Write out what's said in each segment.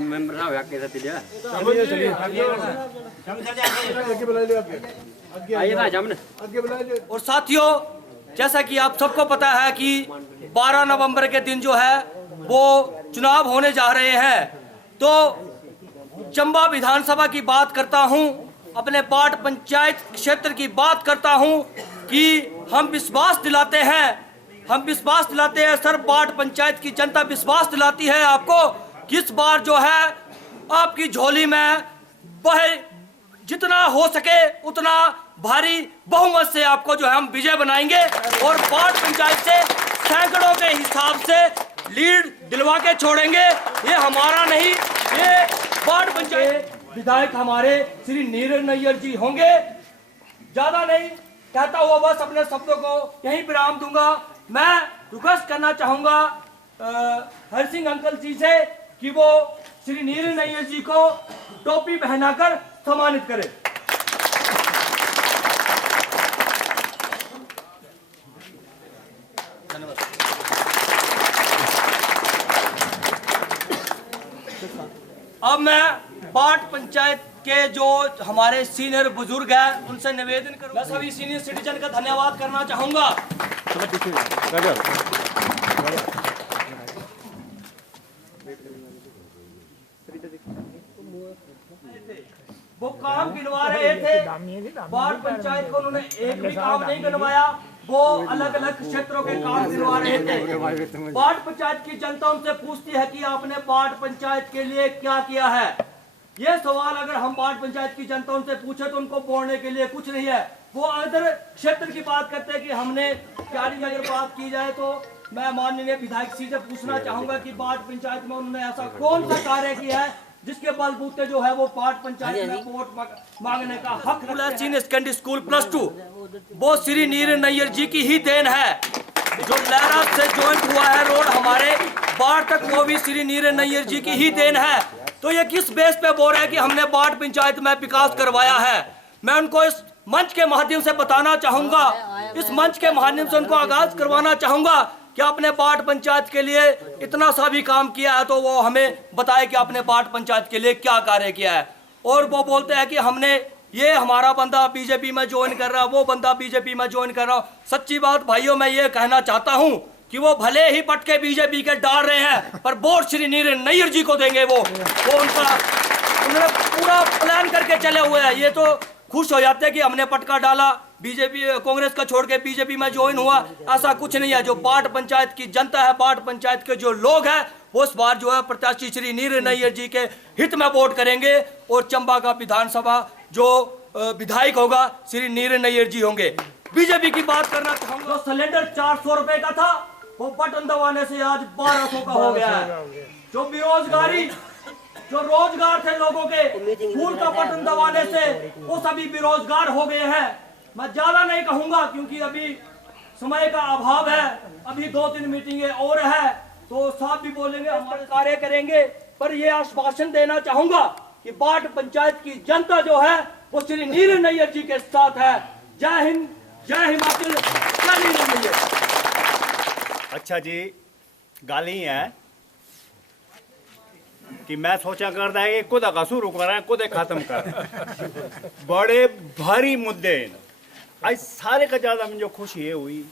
Member साहब आगे से दिया आइए ना जामने। और साथियों, जैसा कि आप सबको पता है कि 12 नवंबर के दिन जो है वो चुनाव होने जा रहे हैं, तो चंबा विधानसभा की बात करता हूं, अपने पाट पंचायत क्षेत्र की बात करता हूं कि हम विश्वास दिलाते हैं सर, पाट पंचायत की जनता विश्वास दिलाती है आपको कि इस बार जो है आपकी झोली में वह जितना हो सके उतना भारी बहुमत से आपको जो है हम विजय बनाएंगे और पाट पंचायत से सैकड़ों के हिसाब से लीड दिलवा के छोड़ेंगे। ये हमारा नहीं, ये पाट पंचायत विधायक हमारे श्री नीरज नैयर जी होंगे। ज्यादा नहीं कहता हुआ बस अपने शब्दों को यहीं विराम दूंगा। मैं रिक्वेस्ट करना चाहूंगा हर सिंह अंकल जी से कि वो श्री नीरज नैयर जी को टोपी पहनाकर सम्मानित करें। अब मैं पाट पंचायत के जो हमारे सीनियर बुजुर्ग हैं उनसे निवेदन करूंगा, मैं सभी सीनियर सिटीजन का धन्यवाद करना चाहूंगा। वो काम गिनवा रहे थे, पाट पंचायत को उन्होंने एक भी काम नहीं गिनवाया, वो अलग अलग क्षेत्रों के काम गिनवा रहे थे। पाट पंचायत की जनता उनसे पूछती है कि आपने पाट पंचायत के लिए क्या किया है। ये सवाल अगर हम पाट पंचायत की जनता उनसे पूछे तो उनको बोलने के लिए कुछ नहीं है। वो अदर क्षेत्र की बात करते हैं कि हमने क्यारी में अगर बात की जाए तो मैं माननीय विधायक जी से पूछना चाहूंगा कि पाट पंचायत में उन्होंने ऐसा कौन सा कार्य किया है जिसके बलबूते जो है वो पाट पंचायत में वोट मांगने का हक। सीनियर सेकेंडरी स्कूल +2 वो श्री नीरज नैयर जी की ही देन है। जो लहरा से ज्वाइंट हुआ है रोड हमारे बाढ़ तक, वो भी श्री नीरज नैयर जी की ही देन है। तो ये किस बेस पे बोल रहे हैं कि हमने पाट पंचायत में विकास करवाया है। मैं उनको इस मंच के माध्यम से बताना चाहूंगा, इस मंच के माध्यम से उनको आगाज करवाना चाहूंगा कि आपने पाट पंचायत के लिए इतना सा भी काम किया है तो वो हमें बताए कि आपने पाट पंचायत के लिए क्या कार्य किया है। और वो बोलते हैं कि हमने ये हमारा बंदा बीजेपी में ज्वाइन कर रहा, वो बंदा बीजेपी में ज्वाइन कर रहा। सच्ची बात भाइयों, मैं ये कहना चाहता हूँ कि वो भले ही पटके बीजेपी के डाल रहे हैं पर वोट श्री नीरज नैयर जी को देंगे। वो उनका उन्होंने पूरा प्लान करके चले हुए हैं। ये तो खुश हो जाते हैं कि हमने पटका डाला, बीजेपी कांग्रेस का छोड़ के बीजेपी में ज्वाइन हुआ, ऐसा कुछ नहीं है। जो पाट पंचायत की जनता है, पाट पंचायत के जो लोग हैं, वो इस बार जो है प्रत्याशी श्री नीरज नैयर जी के हित में वोट करेंगे और चंबा का विधानसभा जो विधायक होगा श्री नीरज नैयर जी होंगे। बीजेपी की बात करना चाहूंगा, सिलेंडर 400 रुपए का था वो बटन दबाने से आज 1200 का हो गया है। जो बेरोजगारी, जो रोजगार थे लोगों के, फूल का बटन दबाने से वो सभी बेरोजगार हो गए हैं। मैं ज्यादा नहीं कहूंगा क्योंकि अभी समय का अभाव है, अभी 2-3 मीटिंगें और है तो साहब भी बोलेंगे, हमारे कार्य करेंगे। पर ये आश्वासन देना चाहूंगा कि पाट पंचायत की जनता जो है वो श्री नीरज नैयर जी के साथ है। जय हिंद, जय हिमाचल, जय नीरज नैयर। अच्छा जी, गाली है कि मैं सोचा करता है कि खुद का शुरू करा खुद खत्म कर। बड़े भारी मुद्दे आज सारे का ज्यादा मुझे खुशी ये हुई,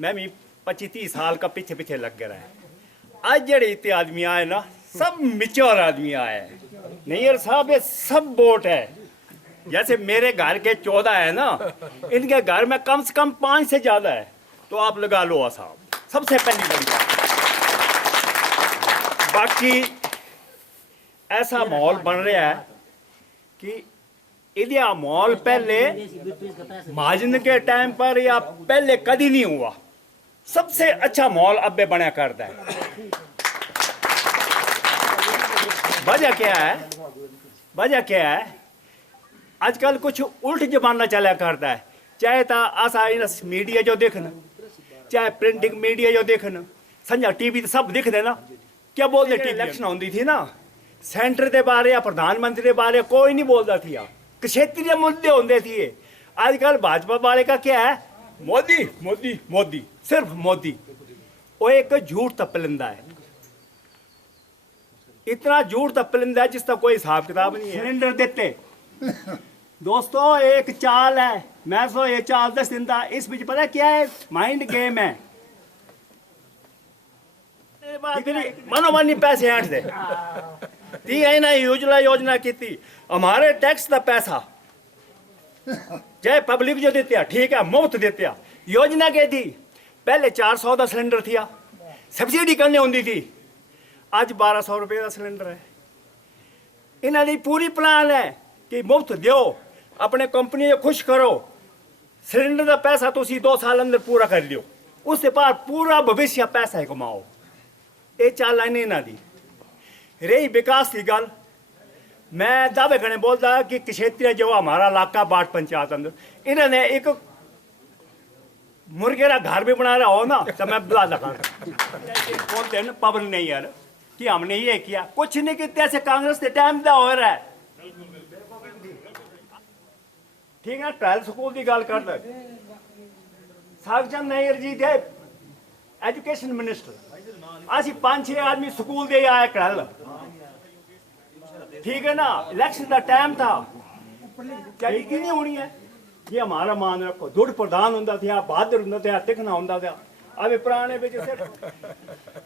मैं भी 25-30 साल का पीछे पीछे लग गया है। आज जड़े इतने आदमी आए ना, सब मिच्योर आदमी आए। नैयर साहब ये सब वोट है। जैसे मेरे घर के 14 है ना, इनके घर में कम से कम 5 से ज्यादा है, तो आप लगा लो साहब सबसे पहली बंदा। बाकी ऐसा माहौल बन रहा है कि इंडिया माहौल पहले महाजन के टाइम पर या पहले कभी नहीं हुआ। सबसे अच्छा माहौल अब बना करता है। वजह क्या है? वजह क्या है? आजकल कुछ उल्ट जमाना चला करता है। चाहे तो आसा मीडिया जो देखना, चाहे प्रिंटिंग मीडिया जो देखना, संजा टीवी तो सब दिख देना। क्या बोलते टीवी इलेक्शन होती थी ना, सेंटर के बारे या प्रधानमंत्री के बारे कोई नहीं बोलता थी। क्षेत्रीय मुद्दे होते थे। आजकल भाजपा वाले का क्या है? मोदी मोदी मोदी, सिर्फ मोदी। वो एक झूठ तपलंदा है। इतना झूठ तो परिंदा है जिसका कोई हिसाब किताब नहीं है। सिलेंडर देते दोस्तों एक चाल है, मैं सो ये चाल दस दिन था, इस बीच पता क्या है, माइंड गेम है। मनोमानी पैसे हट दे ती है ना, योजना की थी हमारे टैक्स का पैसा जय पब्लिक जो देते ठीक है, मुफ्त देते योजना के थी। पहले 400 का सिलेंडर थी, सब्सिडी करनी होती थी, आज 1200 रुपये का सिलेंडर है। इन्होंने पूरी प्लान है कि मुफ्त दो, अपने कंपनी को खुश करो, सिलेंडर का पैसा तुम 2 साल अंदर पूरा कर लियो, उसके बाद पूरा भविष्य पैसा ही कमाओ। ये चाल लाइन इन्हों दी रही। विकास की गल मैं दावे करने बोलता कि क्षेत्रीय जो हमारा इलाका बाट पंचायत अंदर इन्होंने एक मुर्गे का घर भी बना रहा हो ना, तो मैं बुला लगा बोलते हैं पवन नहीं यार कि हमने ये किया, कुछ नहीं किया, ऐसे कांग्रेस के टाइम का हो रहा है। ठीक है, ट्रायल स्कूल की गल कर दे, सागचंद नायर जी थे एजुकेशन मिनिस्टर, असी 5-6 आदमी स्कूल दे आए ट्रायल, ठीक है ना, इलेक्शन का टाइम था, चली की नहीं होनी है, ये हमारा मान रखो। दुड़ प्रधान होंदा था, बहादुर होंदा था, तिखना होंदा था, अभी पुराने बेचे से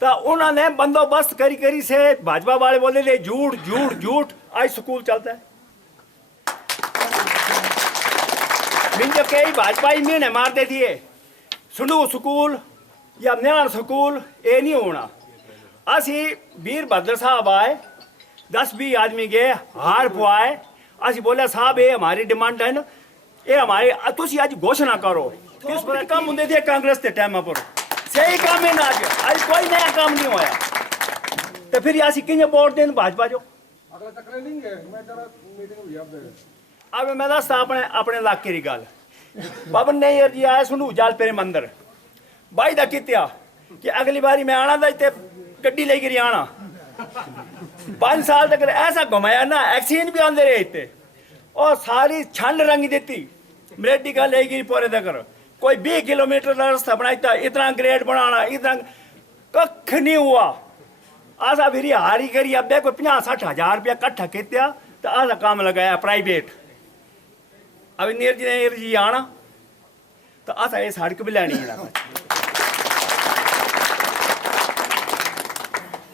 तो उन्होंने बंदोबस्त करी करी से भाजपा वाले बोले ले झूठ झूठ झूठ, आज स्कूल चलता है। मिंजो कई भाजपा ही महीने मारते थे, सुनू स्कूल या न्याण स्कूल ये नहीं होना। असी वीरभद्र साहब आए, 10-20 आदमी गए, हार पुआए, असी बोले साहब ये हमारी डिमांड है ना, ये हमारे तुम आज घोषणा करो। किस पर काम होंगे थे कांग्रेस के टाइम पर, सही काम है ना, आज कोई नया काम नहीं होया, तो फिर असी कि वोट दें भाजपा जो। अब मैं दसता अपने इलाके की गल, पवन नायर जी आए सुनू जाल पेरे मंदिर, वायदा किया कि अगली बारी मैं आना था इतने गड्डी लेकर आना, 5 साल तक ऐसा घुमाया ना, एक्सीडेंट भी आते रहे इतने, और सारी छंड रंगी देती, मरेडी का लेगी पूरे तक, कोई 20 किलोमीटर का रास्ता बनाया, इतना ग्रेड बनाना, इतना कख नहीं हुआ। आसा फिर हारी करी, अब कोई 50-60 हजार रुपया कट्ठा किया, तो आसा काम लगाया प्राइवेट। अब नायर जी आना तो अस ये सड़क भी लैनी है,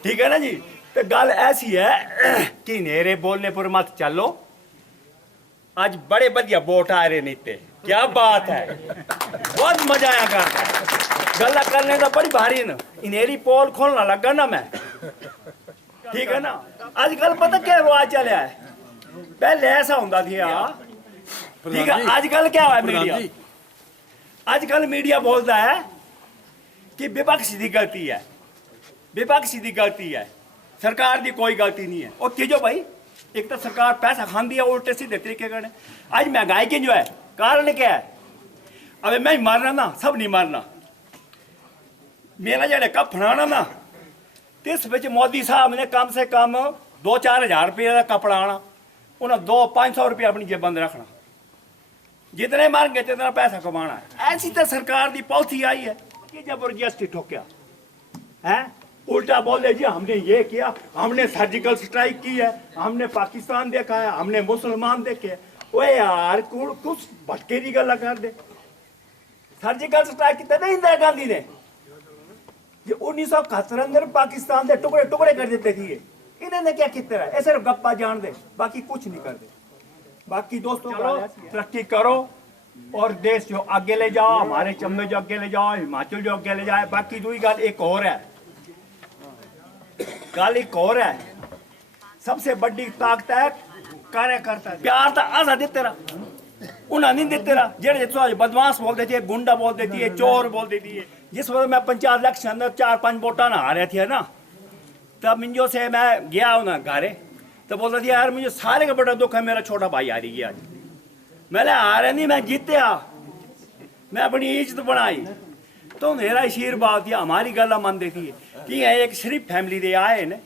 ठीक है ना जी। तो गल ऐसी है कि नेरे बोलने पर मत चलो, आज बड़े बढ़िया वोट आ रहे नीते, क्या बात है, बहुत मजा आया कर गल करने का, बड़ी भारी न इनेरी पोल खोलना लगा ना मैं, ठीक है ना। आजकल पता क्या रिवाज चलिया है, पहले ऐसा होता था, ठीक है, आजकल क्या है मीडिया, आजकल मीडिया बोलता है कि विपक्ष की गलती है, विपक्ष की गलती है, सरकार की कोई गलती नहीं है। और जो भाई एक तो सरकार पैसा खाती है उल्टे सीधे तरीके का, आज महंगाई की जो है कारण क्या है, अब मैं मारना ना, सब नहीं मारना, मेरा जड़े कप फड़ाना ना, इस बिच मोदी साहब ने कम से कम 2-4 हजार रुपये का कपड़ा आना, उन्हें 200-500 रुपया अपनी जेब बंद रखना, जितने मारेंगे जितना पैसा कमाना है। ऐसी तो सरकार की पॉलिसी आई है कि जबरदस्ती ठोकिया है, उल्टा बोले जी हमने ये किया, हमने सर्जिकल स्ट्राइक की है, हमने पाकिस्तान देखा है, हमने मुसलमान देखे। ओए यार कुछ भटके की गल कर दे, सर्जिकल स्ट्राइक किया ना इंदिरा गांधी ने, 1971 अंदर पाकिस्तान के टुकड़े टुकड़े कर देते थे, इन्होंने क्या किया है, सिर्फ गप्पा जान दे, बाकी कुछ नहीं कर दे। बाकी दोस्तों तरक्की करो और देश जो आगे ले जाओ, हमारे चम्बे जो आगे ले जाओ, हिमाचल जो आगे ले जाए। बाकी दूसरी गल एक और है, गल एक और है, सबसे बड़ी ताकत है कार्यकर्ता, प्यार तो आजा देते रहा, उन्हें नहीं देते रहा, जेड़े बदमाश बोल देती है, गुंडा बोल देती है, चोर बोल देती है। जिस वक्त मैं पंचायत इलेक्शन अंदर 4-5 वोटा ना हारे थे ना, तब मिंजो से मैं गया उन्हें घरे, तो बोलता थी यार मुझे सारे का बड़ा दुख है, मेरा छोटा भाई हारी गया। मैंने हारे नहीं, मैं जीतया, मैं अपनी इज्जत बनाई, तो मेरा आशीर्वाद दिया, हमारी गल मन देती है कि एक शरीफ फैमिली दे आए ने,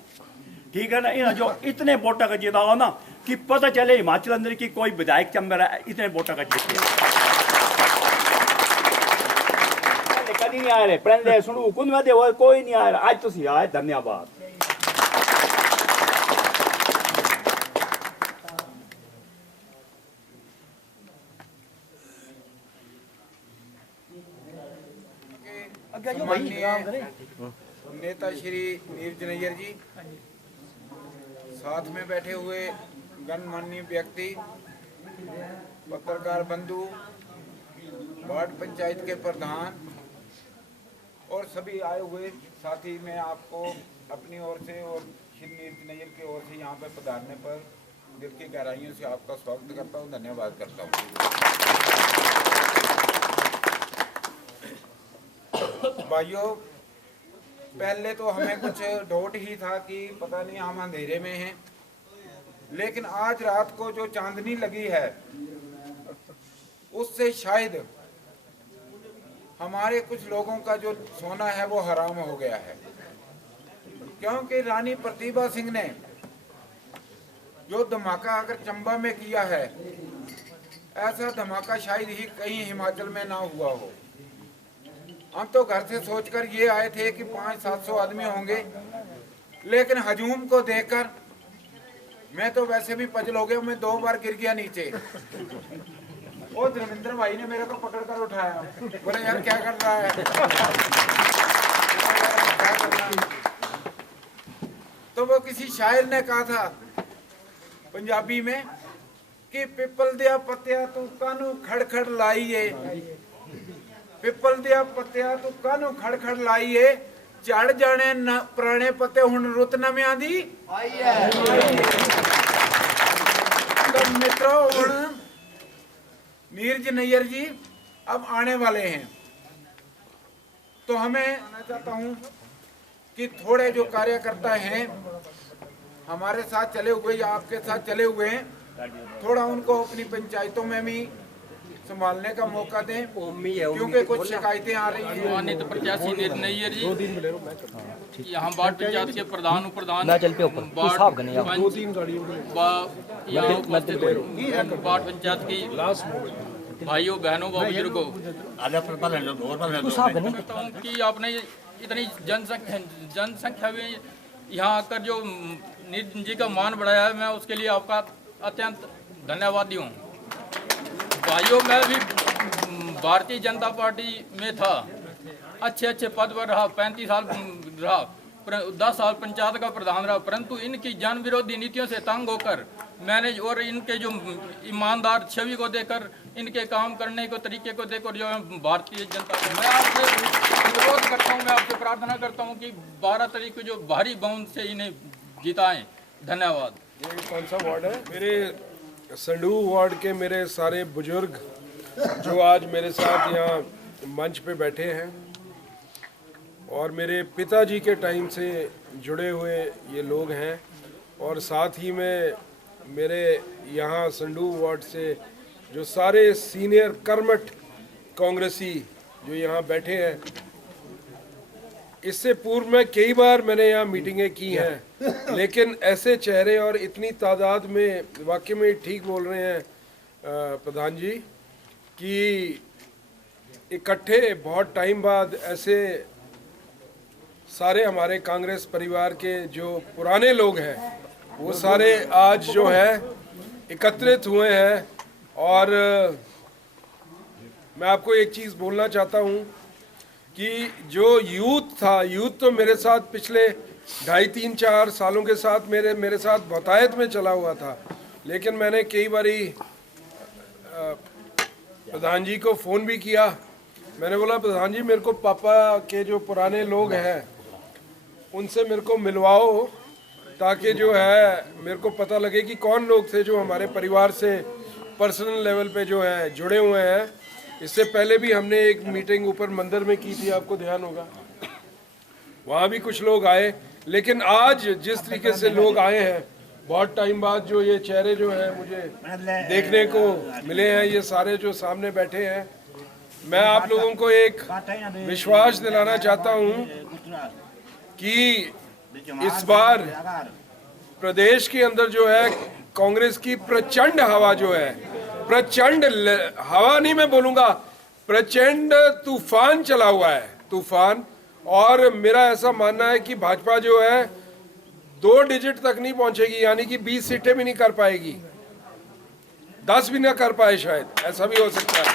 ठीक है ना, इन्हें जो इतने वोटा का जीता हो ना कि पता चले हिमाचल अंदर की कोई विधायक चंबर है, इतने वोटा का जीते कभी नहीं आ रहे, प्रेंदे सुनू कुन में दे कोई नहीं आ रहा, आज तुम आए, धन्यवाद। सम्माननीय नेता श्री नीरज नैयर जी, साथ में बैठे हुए गणमान्य व्यक्ति, पत्रकार बंधु, वार्ड पंचायत के प्रधान और सभी आए हुए साथी, मैं आपको अपनी ओर से और श्री नीरज नैयर की ओर से यहाँ पर पधारने पर दिल की गहराइयों से आपका स्वागत करता हूँ, धन्यवाद करता हूँ। भाइयों, पहले तो हमें कुछ डाउट ही था कि पता नहीं हम अंधेरे में हैं, लेकिन आज रात को जो चांदनी लगी है उससे शायद हमारे कुछ लोगों का जो सोना है वो हराम हो गया है, क्योंकि रानी प्रतिभा सिंह ने जो धमाका अगर चंबा में किया है, ऐसा धमाका शायद ही कहीं हिमाचल में ना हुआ हो। हम तो घर से सोचकर ये आए थे कि 500-700 आदमी होंगे, लेकिन हजूम को देखकर मैं तो वैसे भी पजल हो गया, मैं 2 बार गिर गया नीचे। और धर्मेंद्र भाई ने मेरे को पकड़ कर उठाया, बोले यार क्या कर रहा है। तो वो किसी शायर ने कहा था पंजाबी में कि पिपल दिया पत्तिया तू कानू खड़खड़ लाइए, पिपल दिया पत्तिया तू कानू खड़खड़ लाइए, चढ़ जाने न पुराने पत्ते हुण रुत नव्यां दी आई है। तो मित्रों, हुण नीरज नैयर जी अब आने वाले हैं, तो हमें कहना चाहता हूं कि थोड़े जो कार्यकर्ता हैं हमारे साथ चले हुए या आपके साथ चले हुए हैं, थोड़ा उनको अपनी पंचायतों में भी संभालने का मौका दें, क्योंकि कुछ शिकायतें आ रही हैं। माननीय प्रत्याशी नीरज नैयर जी यहाँ वार्ड पंचायत के प्रधान उपप्रधान वार्ड पंचायत की भाइयों बहनों व बुजुर्गों, करता हूँ कि आपने इतनी जनसंख्या में यहाँ आकर जो नीरज जी का मान बढ़ाया है, मैं उसके लिए आपका अत्यंत धन्यवादी हूँ। भाइयों, मैं भी भारतीय जनता पार्टी में था, अच्छे पद पर रहा, 35 साल रहा, 10 साल पंचायत का प्रधान रहा, परंतु इनकी जन विरोधी नीतियों से तंग होकर मैंने और इनके जो ईमानदार छवि को देखकर, इनके काम करने को तरीके को देखकर जो भारतीय जनता मैं आपसे अनुरोध करता हूँ, मैं आपसे प्रार्थना करता हूँ कि 12 तारीख को जो भारी बहुमत से इन्हें जिताएं। धन्यवाद। ये कौन सा वार्ड है? मेरे संडू वार्ड के मेरे सारे बुजुर्ग जो आज मेरे साथ यहाँ मंच पे बैठे हैं और मेरे पिताजी के टाइम से जुड़े हुए ये लोग हैं, और साथ ही में मेरे यहाँ संडू वार्ड से जो सारे सीनियर कर्मठ कांग्रेसी जो यहाँ बैठे हैं। इससे पूर्व में कई बार मैंने यहाँ मीटिंगें की हैं, लेकिन ऐसे चेहरे और इतनी तादाद में, वाकई में ठीक बोल रहे हैं प्रधान जी, कि इकट्ठे बहुत टाइम बाद ऐसे सारे हमारे कांग्रेस परिवार के जो पुराने लोग हैं वो सारे आज जो है एकत्रित हुए हैं। और मैं आपको एक चीज़ बोलना चाहता हूँ कि जो यूथ था, यूथ तो मेरे साथ पिछले 2.5-3-4 सालों के साथ मेरे साथ बहुतायत में चला हुआ था, लेकिन मैंने कई बारी प्रधान जी को फ़ोन भी किया। मैंने बोला प्रधान जी, मेरे को पापा के जो पुराने लोग हैं उनसे मेरे को मिलवाओ, ताकि जो है मेरे को पता लगे कि कौन लोग थे जो हमारे परिवार से पर्सनल लेवल पे जो है जुड़े हुए हैं। इससे पहले भी हमने एक मीटिंग ऊपर मंदिर में की थी, आपको ध्यान होगा, वहाँ भी कुछ लोग आए। लेकिन आज जिस तरीके से लोग आए हैं, बहुत टाइम बाद जो ये चेहरे जो हैं मुझे देखने को मिले हैं, ये सारे जो सामने बैठे हैं, मैं आप लोगों को एक विश्वास दिलाना चाहता हूँ कि इस बार प्रदेश के अंदर जो है कांग्रेस की प्रचंड हवा जो है, प्रचंड हवा नहीं मैं बोलूंगा, प्रचंड तूफान चला हुआ है, तूफान। और मेरा ऐसा मानना है कि भाजपा जो है 2 डिजिट तक नहीं पहुंचेगी, यानी कि 20 सीटें भी नहीं कर पाएगी, 10 भी ना कर पाए, शायद ऐसा भी हो सकता है।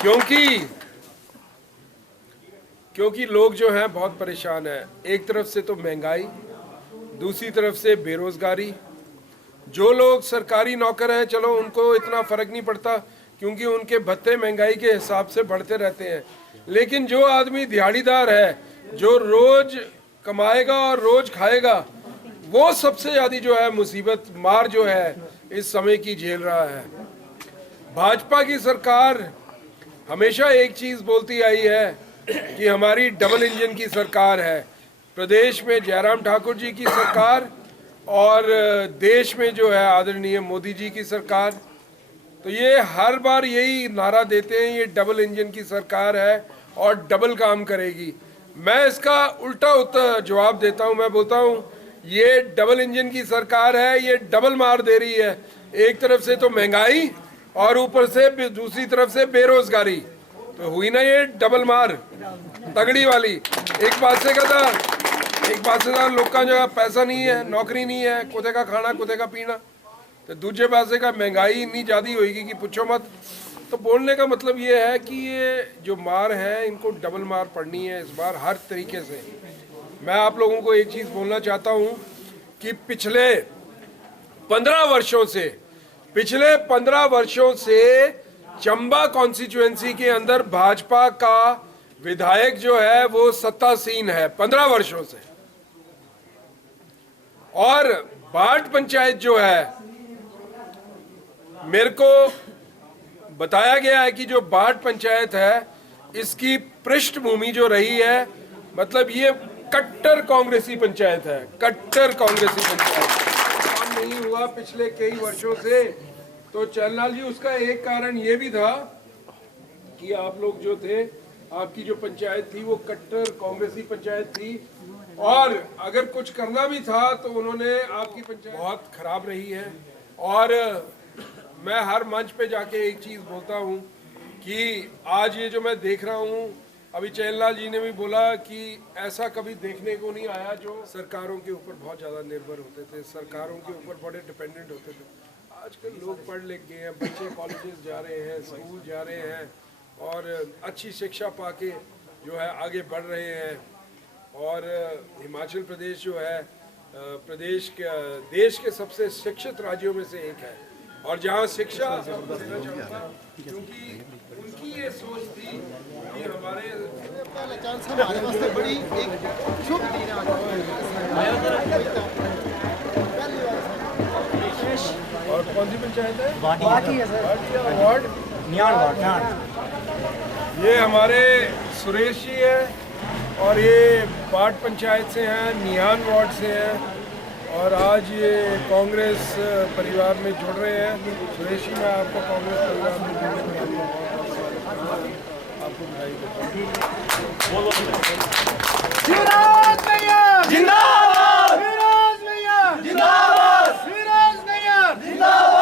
क्योंकि क्योंकि लोग जो हैं बहुत परेशान हैं। एक तरफ से तो महंगाई, दूसरी तरफ से बेरोजगारी। जो लोग सरकारी नौकर हैं चलो उनको इतना फर्क नहीं पड़ता क्योंकि उनके भत्ते महंगाई के हिसाब से बढ़ते रहते हैं, लेकिन जो आदमी दिहाड़ीदार है, जो रोज कमाएगा और रोज खाएगा, वो सबसे ज़्यादा जो है मुसीबत मार जो है इस समय की झेल रहा है। भाजपा की सरकार हमेशा एक चीज़ बोलती आई है कि हमारी डबल इंजन की सरकार है। प्रदेश में जयराम ठाकुर जी की सरकार और देश में जो है आदरणीय मोदी जी की सरकार। तो ये हर बार यही नारा देते हैं, ये डबल इंजन की सरकार है और डबल काम करेगी। मैं इसका उल्टा उत्तर जवाब देता हूँ। मैं बोलता हूँ ये डबल इंजन की सरकार है, ये डबल मार दे रही है। एक तरफ से तो महंगाई और ऊपर से दूसरी तरफ से बेरोजगारी, तो हुई ना ये डबल मार तगड़ी वाली। एक पासे का लोगों जो पैसा नहीं है, नौकरी नहीं है, कुत्ते का खाना कुत्ते का पीना, तो दूसरे पासे का महंगाई इतनी ज़्यादा होगी कि पूछो मत। तो बोलने का मतलब ये है कि ये जो मार है इनको डबल मार पड़नी है इस बार हर तरीके से। मैं आप लोगों को एक चीज़ बोलना चाहता हूँ कि पिछले 15 वर्षों से चंबा कॉन्स्टिट्यूएंसी के अंदर भाजपा का विधायक जो है वो सत्तासीन है 15 वर्षों से। और बाट पंचायत जो है, मेरे को बताया गया है कि जो बाट पंचायत है इसकी पृष्ठभूमि जो रही है, मतलब ये कट्टर कांग्रेसी पंचायत है, कट्टर कांग्रेसी पंचायत। काम नहीं हुआ पिछले कई वर्षों से। तो चैनलाल जी, उसका एक कारण ये भी था कि आप लोग जो थे, आपकी जो पंचायत थी वो कट्टर कांग्रेसी पंचायत थी, और अगर कुछ करना भी था तो उन्होंने, आपकी पंचायत बहुत खराब रही है। और मैं हर मंच पे जाके एक चीज़ बोलता हूँ कि आज ये जो मैं देख रहा हूँ, अभी चैनलाल जी ने भी बोला कि ऐसा कभी देखने को नहीं आया जो सरकारों के ऊपर बहुत ज़्यादा निर्भर होते थे, सरकारों के ऊपर बड़े डिपेंडेंट होते थे। आजकल लोग पढ़ लिख गए हैं, बच्चे कॉलेजेस जा रहे हैं, स्कूल जा रहे हैं और अच्छी शिक्षा पाके जो है आगे बढ़ रहे हैं। और हिमाचल प्रदेश जो है देश के सबसे शिक्षित राज्यों में से एक है, और जहाँ शिक्षा, क्योंकि उनकी ये सोच थी कि हमारे पहला चांस हमारे वास्ते बड़ी एक शुभ दिन और कौन सी पंचायत है? बाकी है सर, वार्ड नियान वार्ड। ये हमारे सुरेश जी है और ये बाट पंचायत से हैं, नियान वार्ड से हैं, और आज ये कांग्रेस परिवार में जुड़ रहे हैं। सुरेश जी, मैं आपको कांग्रेस परिवार में जुड़ने में आपको बधाई देता हूँ। जिंदाबाद जिंदाबाद जिंदाबाद जिंदाबाद।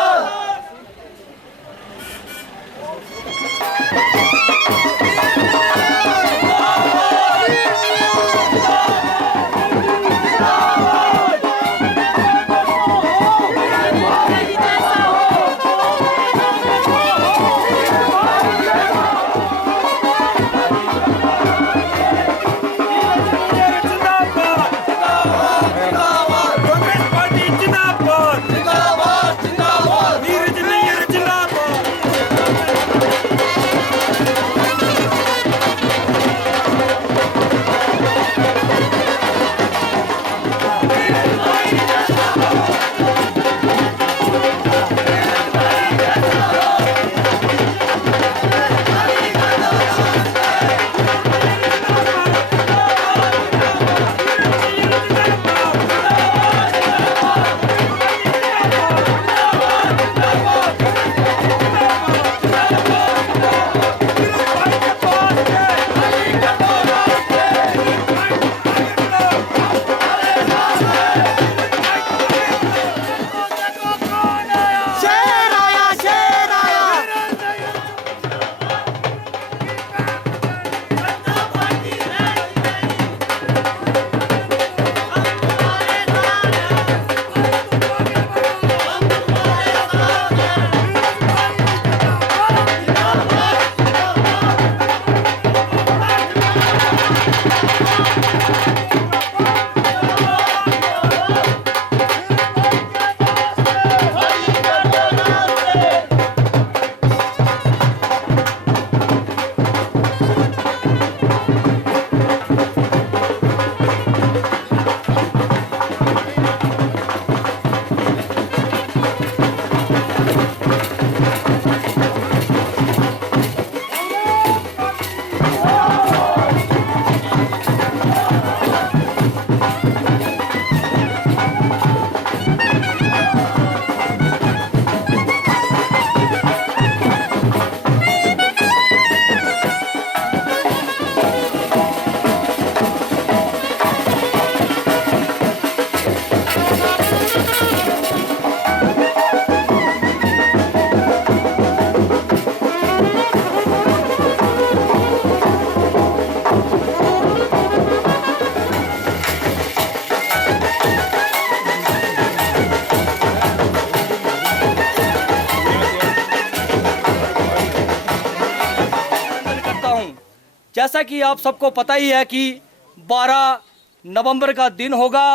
जैसा कि आप सबको पता ही है कि 12 नवंबर का दिन होगा,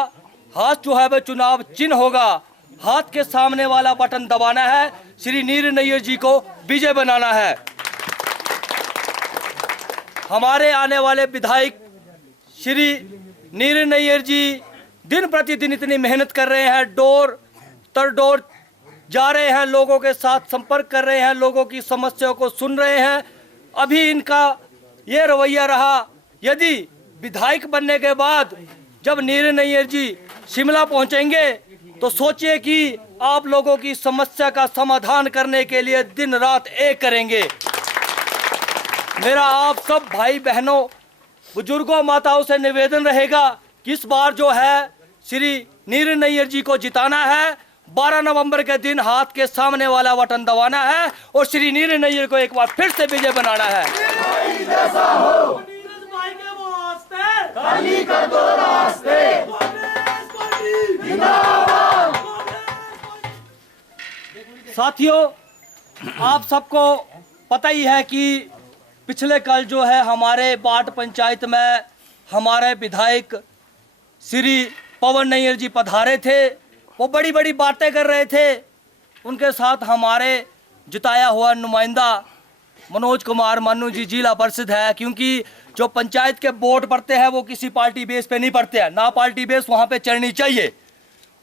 हाथ जो है वह चुनाव चिन्ह होगा, हाथ के सामने वाला बटन दबाना है, श्री नीर नैयर जी को विजय बनाना है। हमारे आने वाले विधायक श्री नीर नैयर जी दिन प्रतिदिन इतनी मेहनत कर रहे हैं, डोर तर डोर जा रहे हैं, लोगों के साथ संपर्क कर रहे हैं, लोगों की समस्याओं को सुन रहे हैं। अभी इनका ये रवैया रहा, यदि विधायक बनने के बाद जब नीर नैयर जी शिमला पहुंचेंगे तो सोचिए कि आप लोगों की समस्या का समाधान करने के लिए दिन रात एक करेंगे। मेरा आप सब भाई बहनों, बुजुर्गों, माताओं से निवेदन रहेगा कि इस बार जो है श्री नीर नैयर जी को जिताना है। 12 नवंबर के दिन हाथ के सामने वाला बटन दबाना है और श्री नीर नैयर को एक बार फिर से विजय बनाना है। खाली कर दो रास्ते। साथियों, आप सबको पता ही है कि पिछले कल जो है हमारे बाट पंचायत में हमारे विधायक श्री पवन नैयर जी पधारे थे। वो बड़ी बड़ी बातें कर रहे थे। उनके साथ हमारे जिताया हुआ नुमाइंदा मनोज कुमार मन्नू जी जिला परिषद है, क्योंकि जो पंचायत के वोट पड़ते हैं वो किसी पार्टी बेस पे नहीं पड़ते हैं, ना पार्टी बेस वहाँ पे चढ़नी चाहिए।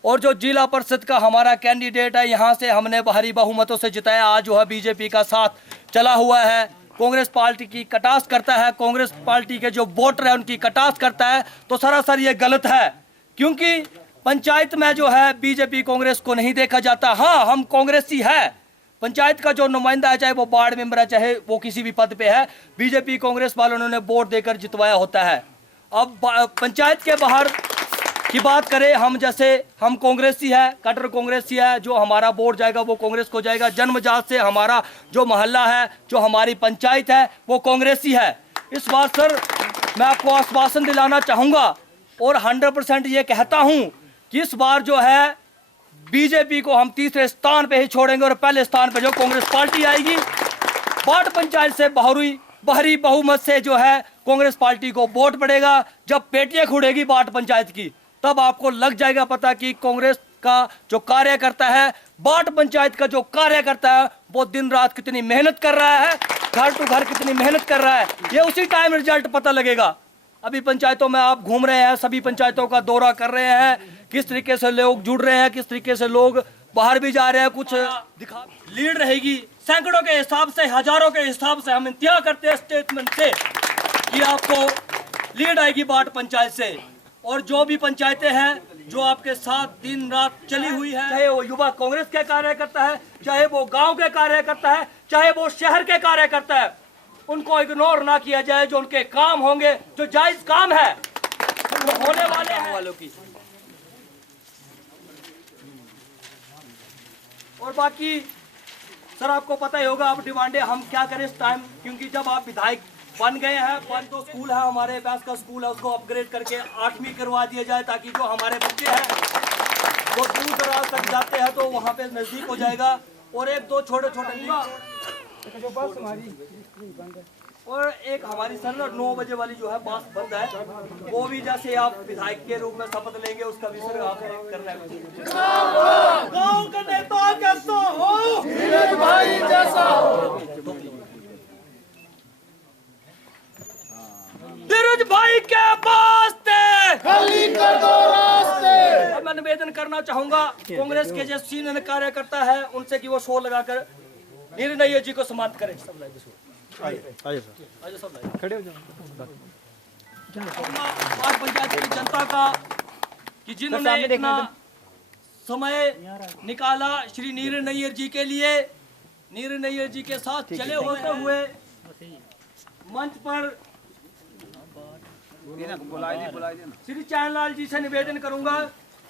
और जो जिला परिषद का हमारा कैंडिडेट है, यहाँ से हमने भारी बहुमतों से जिताया। आज जो है बीजेपी का साथ चला हुआ है, कांग्रेस पार्टी की कटाक्ष करता है, कांग्रेस पार्टी के जो वोटर है उनकी कटाक्ष करता है, तो सरासर ये गलत है। क्योंकि पंचायत में जो है बीजेपी कांग्रेस को नहीं देखा जाता। हाँ, हम कांग्रेसी है, पंचायत का जो नुमाइंदा है, चाहे वो वार्ड मेंबर है, चाहे वो किसी भी पद पे है, बीजेपी कांग्रेस वालों ने वोट देकर जितवाया होता है। अब पंचायत के बाहर की बात करें, हम जैसे हम कांग्रेसी है, कट्टर कांग्रेसी है, जो हमारा वोट जाएगा वो कांग्रेस को जाएगा। जन्मजात से हमारा जो मोहल्ला है, जो हमारी पंचायत है, वो कांग्रेसी है। इस बात सर मैं आपको आश्वासन दिलाना चाहूँगा और 100% ये कहता हूँ कि इस बार जो है बीजेपी को हम तीसरे स्थान पे ही छोड़ेंगे और पहले स्थान पे जो कांग्रेस पार्टी आएगी। बाट पंचायत से बाहरी बहुमत से जो है कांग्रेस पार्टी को वोट पड़ेगा। जब पेटियां खुलेगी बाट पंचायत की, तब आपको लग जाएगा पता कि कांग्रेस का जो कार्यकर्ता है, बाट पंचायत का जो कार्यकर्ता है, वो दिन रात कितनी मेहनत कर रहा है, घर टू घर कितनी मेहनत कर रहा है, ये उसी टाइम रिजल्ट पता लगेगा। अभी पंचायतों में आप घूम रहे हैं, सभी पंचायतों का दौरा कर रहे हैं, किस तरीके से लोग जुड़ रहे हैं, किस तरीके से लोग बाहर भी जा रहे हैं, कुछ दिखा लीड रहेगी सैकड़ों के हिसाब से, हजारों के हिसाब से। हम इंतजार करते हैं स्टेटमेंट से कि आपको लीड आएगी बाट पंचायत से। और जो भी पंचायतें हैं जो आपके साथ दिन रात चली हुई है, चाहे वो युवा कांग्रेस के कार्यकर्ता है, चाहे वो गांव के कार्यकर्ता है, चाहे वो शहर के कार्यकर्ता है, उनको इग्नोर ना किया जाए। जो उनके काम होंगे, जो जायज काम है, वो होने वाले हैं वालों की। और बाकी सर आपको पता ही होगा, आप डिमांडें हम क्या करें इस टाइम, क्योंकि जब आप विधायक बन गए हैं, बन तो स्कूल है हमारे पास का स्कूल है, उसको अपग्रेड करके 8वीं करवा दिया जाए, ताकि जो हमारे बच्चे हैं वो दूर दराज तक जाते हैं तो वहाँ पे नजदीक हो जाएगा। और एक दो छोटे छोटे और एक हमारी सर 9 बजे वाली जो है बस बंद है, वो भी जैसे आप विधायक के रूप में शपथ लेंगे उसका भी सर आप करना है। गाँव का नेता कैसा हो, धीरज भाई जैसा हो, धीरज भाई के वास्ते खाली कर दो रास्ते। मैं निवेदन करना चाहूंगा कांग्रेस के जो सीनियर कार्यकर्ता है उनसे कि वो शो लगाकर नीर नैयर जी को सम्मानित करें। खड़े हो जाओ। पंचायत की जनता का कि जिन्होंने इतना समय निकाला श्री नीर नैयर जी के लिए, नीर नैयर जी के साथ चले होते हुए मंच पर श्री चैनलाल जी से निवेदन करूंगा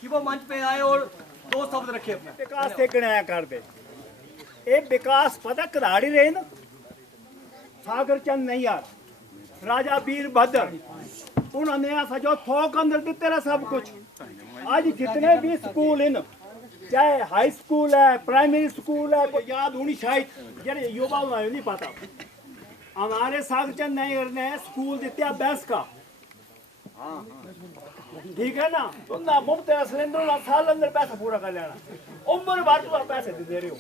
कि वो मंच पे आए और 2 शब्द रखे अपने। विकास से कनाया कर दे, ये विकास पता कदाड़ी रहे ना, सागर चंद नैयर, राजा वीरभद्र, उन्होंने ऐसा जो थोक अंदर देते रहा सब कुछ। आज जितने भी स्कूल इन, चाहे हाई स्कूल है, प्राइमरी स्कूल है, कोई याद होनी शायद, जरे युवा नहीं पता। हमारे सागचंद नायर ने स्कूल दिया बैस का, ठीक है ना, तुम ना मुफ्त सिलेंडर ना साल अंदर पैसा पूरा कर लेना, उम्र भर तुम पैसे दे रहे हो।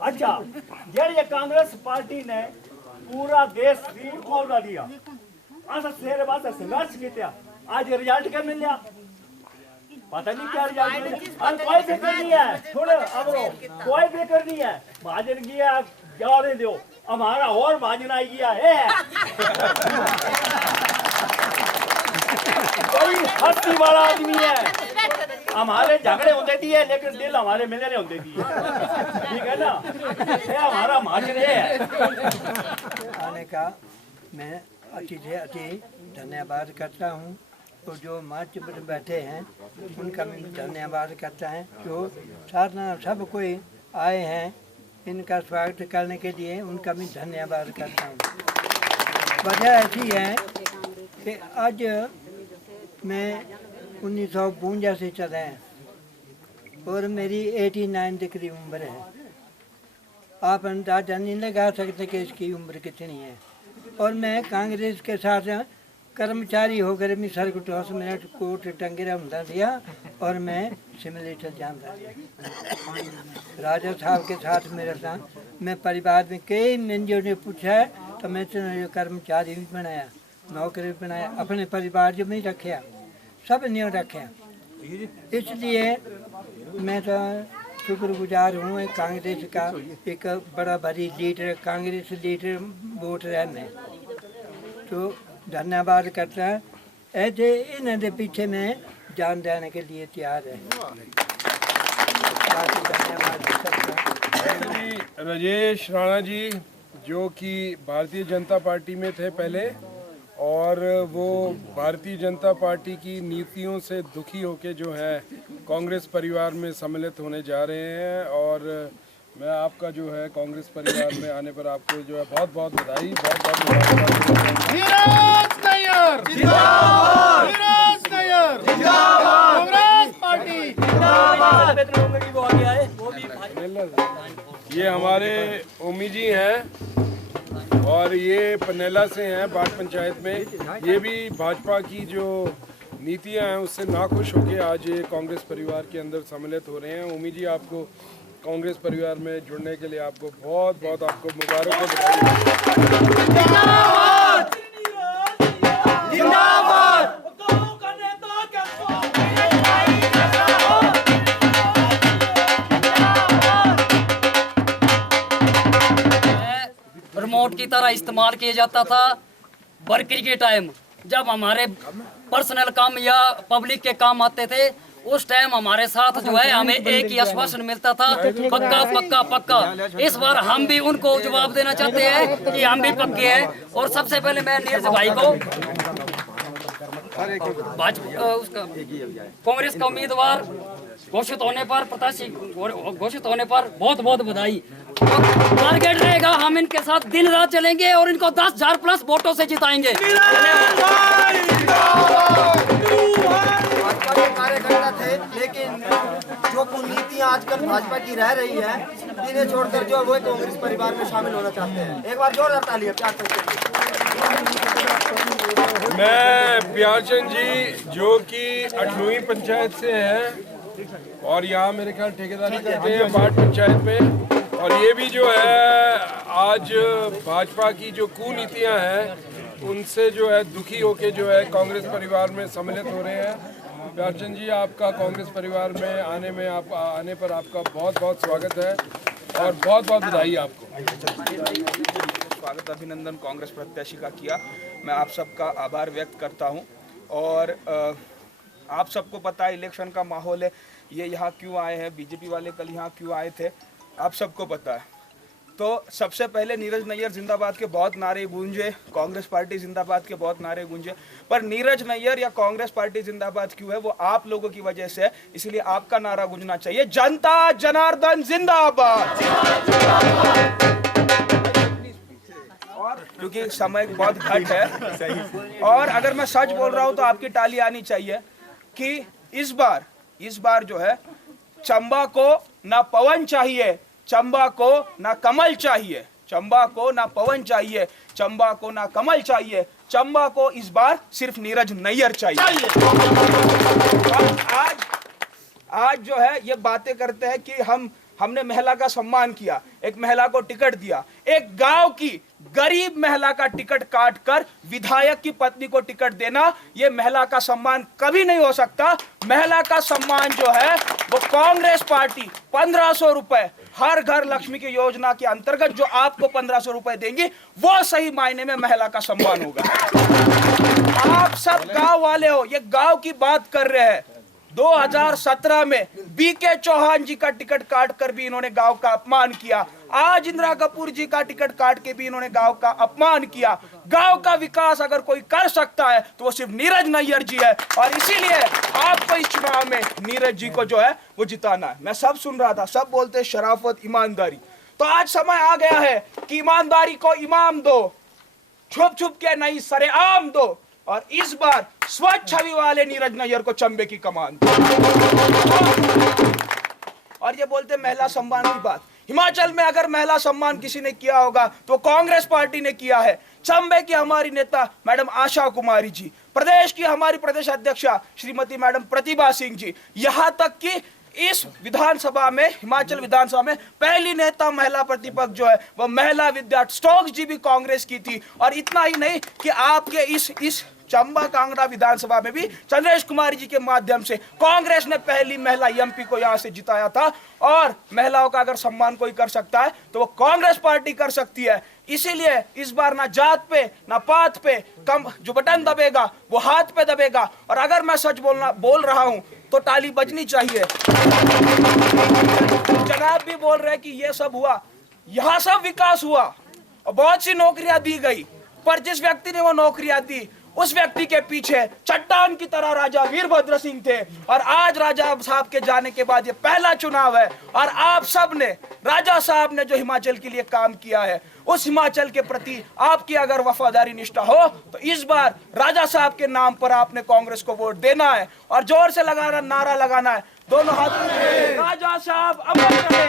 अच्छा, ये कांग्रेस पार्टी ने पूरा देश भी खोल दिया, असा शेर बात संघर्ष किया, आज रिजल्ट क्या मिल गया पता नहीं क्या रिजल्ट मिल गया। कोई फिक्र नहीं है, छोड़ो अब कोई फिक्र नहीं है, भाजन गया जाने दो, हमारा और भाजन आई गया है। कोई हस्ती वाला आदमी है, हमारे झगड़े होते थी है लेकिन दिल हमारे मिलने होते थी, ठीक है ना, ये हमारा भाजन है। आने का मैं अच्छी से अच्छी धन्यवाद करता हूँ, तो जो मंच पर बैठे हैं उनका भी धन्यवाद करता है, जो साधना सब कोई आए हैं इनका स्वागत करने के लिए उनका भी धन्यवाद करता हूँ। वजह ऐसी है कि आज मैं 1952 से चला है और मेरी 89 की उम्र है। आप अंदाजा नहीं लगा सकते कि इसकी उम्र कितनी है। और मैं कांग्रेस के साथ कर्मचारी होकर भी सर को 10 मिनट कोट टंगेरा होता दिया और मैं सिमुलेटर जानता था। राजा साहब के साथ मेरा था, मैं परिवार में कई मंदिरों ने पूछा है तो मैं तो कर्मचारी भी बनाया, नौकरी भी बनाया, अपने परिवार जो नहीं रखा, सब नहीं रखा। इसलिए मैं तो शुक्रगुजार हूँ कांग्रेस का, एक बड़ा भारी लीडर कांग्रेस लीडर वोटर है मैं, तो धन्यवाद करता है। ऐसे इन्हें पीछे में जान देने के लिए तैयार है। धन्यवाद सबका। राजेश राणा जी जो कि भारतीय जनता पार्टी में थे पहले, और वो भारतीय जनता पार्टी की नीतियों से दुखी होके जो है कांग्रेस परिवार में सम्मिलित होने जा रहे हैं। और मैं आपका जो है कांग्रेस परिवार में आने पर आपको जो है बहुत बहुत बधाई, बहुत बहुत ये हमारे ओमी जी हैं और ये पनेला से हैं बाट पंचायत में। ये भी भाजपा की जो नीतियां हैं उससे नाखुश होकर आज ये कांग्रेस परिवार के अंदर सम्मिलित हो रहे हैं। ओमी जी आपको कांग्रेस परिवार में जुड़ने के लिए आपको बहुत बहुत आपको मुबारक रिमोट की तरह इस्तेमाल किया जाता था बरकरी के टाइम, जब हमारे पर्सनल काम या पब्लिक के काम आते थे उस टाइम हमारे साथ जो है हमें एक ही आश्वासन मिलता था, पक्का पक्का पक्का। इस बार हम भी उनको जवाब देना चाहते हैं कि हम भी पक्के हैं। और सबसे पहले मैं नीरज भाई को उसका कांग्रेस का उम्मीदवार घोषित होने पर, प्रत्याशी घोषित होने पर बहुत बहुत बधाई। टारगेट रहेगा हम इनके साथ दिन रात चलेंगे और इनको 10,000 प्लस वोटों से जिताएंगे। कार्यकर्ता थे, लेकिन जो कुनीतियां आजकल भाजपा की रह रही है इन्हें छोड़कर जो वो कांग्रेस परिवार में शामिल होना चाहते हैं। एक बार जोरदार तालियां प्यार से। मैं प्यारचंद जी जो कि 8वीं पंचायत से हैं और यहाँ मेरे ख्याल ठेकेदारी करते हैं बाट पंचायत में। और ये भी जो है आज भाजपा की जो कुनीतियाँ हैं उनसे जो है दुखी होके जो है कांग्रेस परिवार में सम्मिलित हो रहे हैं। प्यारचंद जी आपका कांग्रेस परिवार में आने पर आपका बहुत बहुत स्वागत है और बहुत बहुत बधाई आपको। स्वागत अभिनंदन कांग्रेस प्रत्याशी का किया, मैं आप सबका आभार व्यक्त करता हूं। और आप सबको पता है इलेक्शन का माहौल है, ये यहाँ क्यों आए हैं, बीजेपी वाले कल यहाँ क्यों आए थे, आप सबको पता है। तो सबसे पहले नीरज नैयर जिंदाबाद के बहुत नारे गूंजे, कांग्रेस पार्टी जिंदाबाद के बहुत नारे गूंजे, पर नीरज नैयर या कांग्रेस पार्टी जिंदाबाद क्यों है वो आप लोगों की वजह से है, इसलिए आपका नारा गूंजना चाहिए, जनता जनार्दन जिंदाबाद। और क्योंकि समय बहुत घट है और अगर मैं सच बोल रहा हूं तो आपकी ताली आनी चाहिए कि इस बार जो है चंबा को ना पवन चाहिए, चंबा को ना कमल चाहिए, चंबा को ना पवन चाहिए, चंबा को ना कमल चाहिए, चंबा को इस बार सिर्फ नीरज नैयर चाहिए। आज जो है ये बातें करते हैं कि हमने महिला का सम्मान किया, एक महिला को टिकट दिया, एक गांव की गरीब महिला का टिकट काट कर विधायक की पत्नी को टिकट देना, ये महिला का सम्मान कभी नहीं हो सकता। महिला का सम्मान जो है वो कांग्रेस पार्टी 1500 रुपए हर घर लक्ष्मी की योजना के अंतर्गत जो आपको 1500 रुपए देंगी, वो सही मायने में महिला का सम्मान होगा। आप सब गांव वाले हो, ये गांव की बात कर रहे हैं। 2017 में बीके चौहान जी का टिकट काट कर भी इन्होंने गांव का अपमान किया। आज इंदिरा कपूर जी का टिकट काट के भी इन्होंने गांव का अपमान किया। गांव का विकास अगर कोई कर सकता है तो वो सिर्फ नीरज नैयर जी है, और इसीलिए आपको इस चुनाव में नीरज जी को जो है वो जिताना है। मैं सब सुन रहा था, सब बोलते शराफत, ईमानदारी, तो आज समय आ गया है कि ईमानदारी को इमाम दो, छुप छुप के नहीं सरेआम दो, और इस बार स्वच्छ छवि वाले नीरज नैयर को चंबे की कमान दो। और ये बोलते महिला सम्मान की बात, हिमाचल में अगर महिला सम्मान किसी ने किया होगा तो कांग्रेस पार्टी ने किया है। चंबे की हमारी नेता मैडम आशा कुमारी जी, प्रदेश की हमारी प्रदेश अध्यक्षा श्रीमती मैडम प्रतिभा सिंह जी, यहाँ तक कि इस विधानसभा में, हिमाचल विधानसभा में पहली नेता महिला प्रतिपक्ष जो है वो महिला विद्या स्टोक्स जी भी कांग्रेस की थी। और इतना ही नहीं कि आपके इस चंबा कांगड़ा विधानसभा में भी चंद्रेश कुमारी जी के माध्यम से कांग्रेस ने पहली महिला एमपी को यहां से जिताया था। और महिलाओं का अगर सम्मान कोई कर सकता है तो वो कांग्रेस पार्टी कर सकती है। इसीलिए इस बार ना जात पे ना पात पे कम जो बटन दबेगा वो हाथ पे दबेगा। और अगर मैं सच बोल रहा हूं तो ताली बजनी चाहिए। जनाब भी बोल रहे कि ये सब हुआ, यहां सब विकास हुआ और बहुत सी नौकरियां दी गई, पर जिस व्यक्ति ने वो नौकरियां दी उस व्यक्ति के पीछे चट्टान की तरह राजा वीरभद्र सिंह थे। और आज राजा साहब के जाने के बाद ये पहला चुनाव है, और आप सब ने, राजा साहब ने जो हिमाचल के लिए काम किया है, उस हिमाचल के प्रति आपकी अगर वफादारी निष्ठा हो तो इस बार राजा साहब के नाम पर आपने कांग्रेस को वोट देना है और जोर से लगाना, नारा लगाना है, दोनों हाथों में राजा साहब अमर रहे,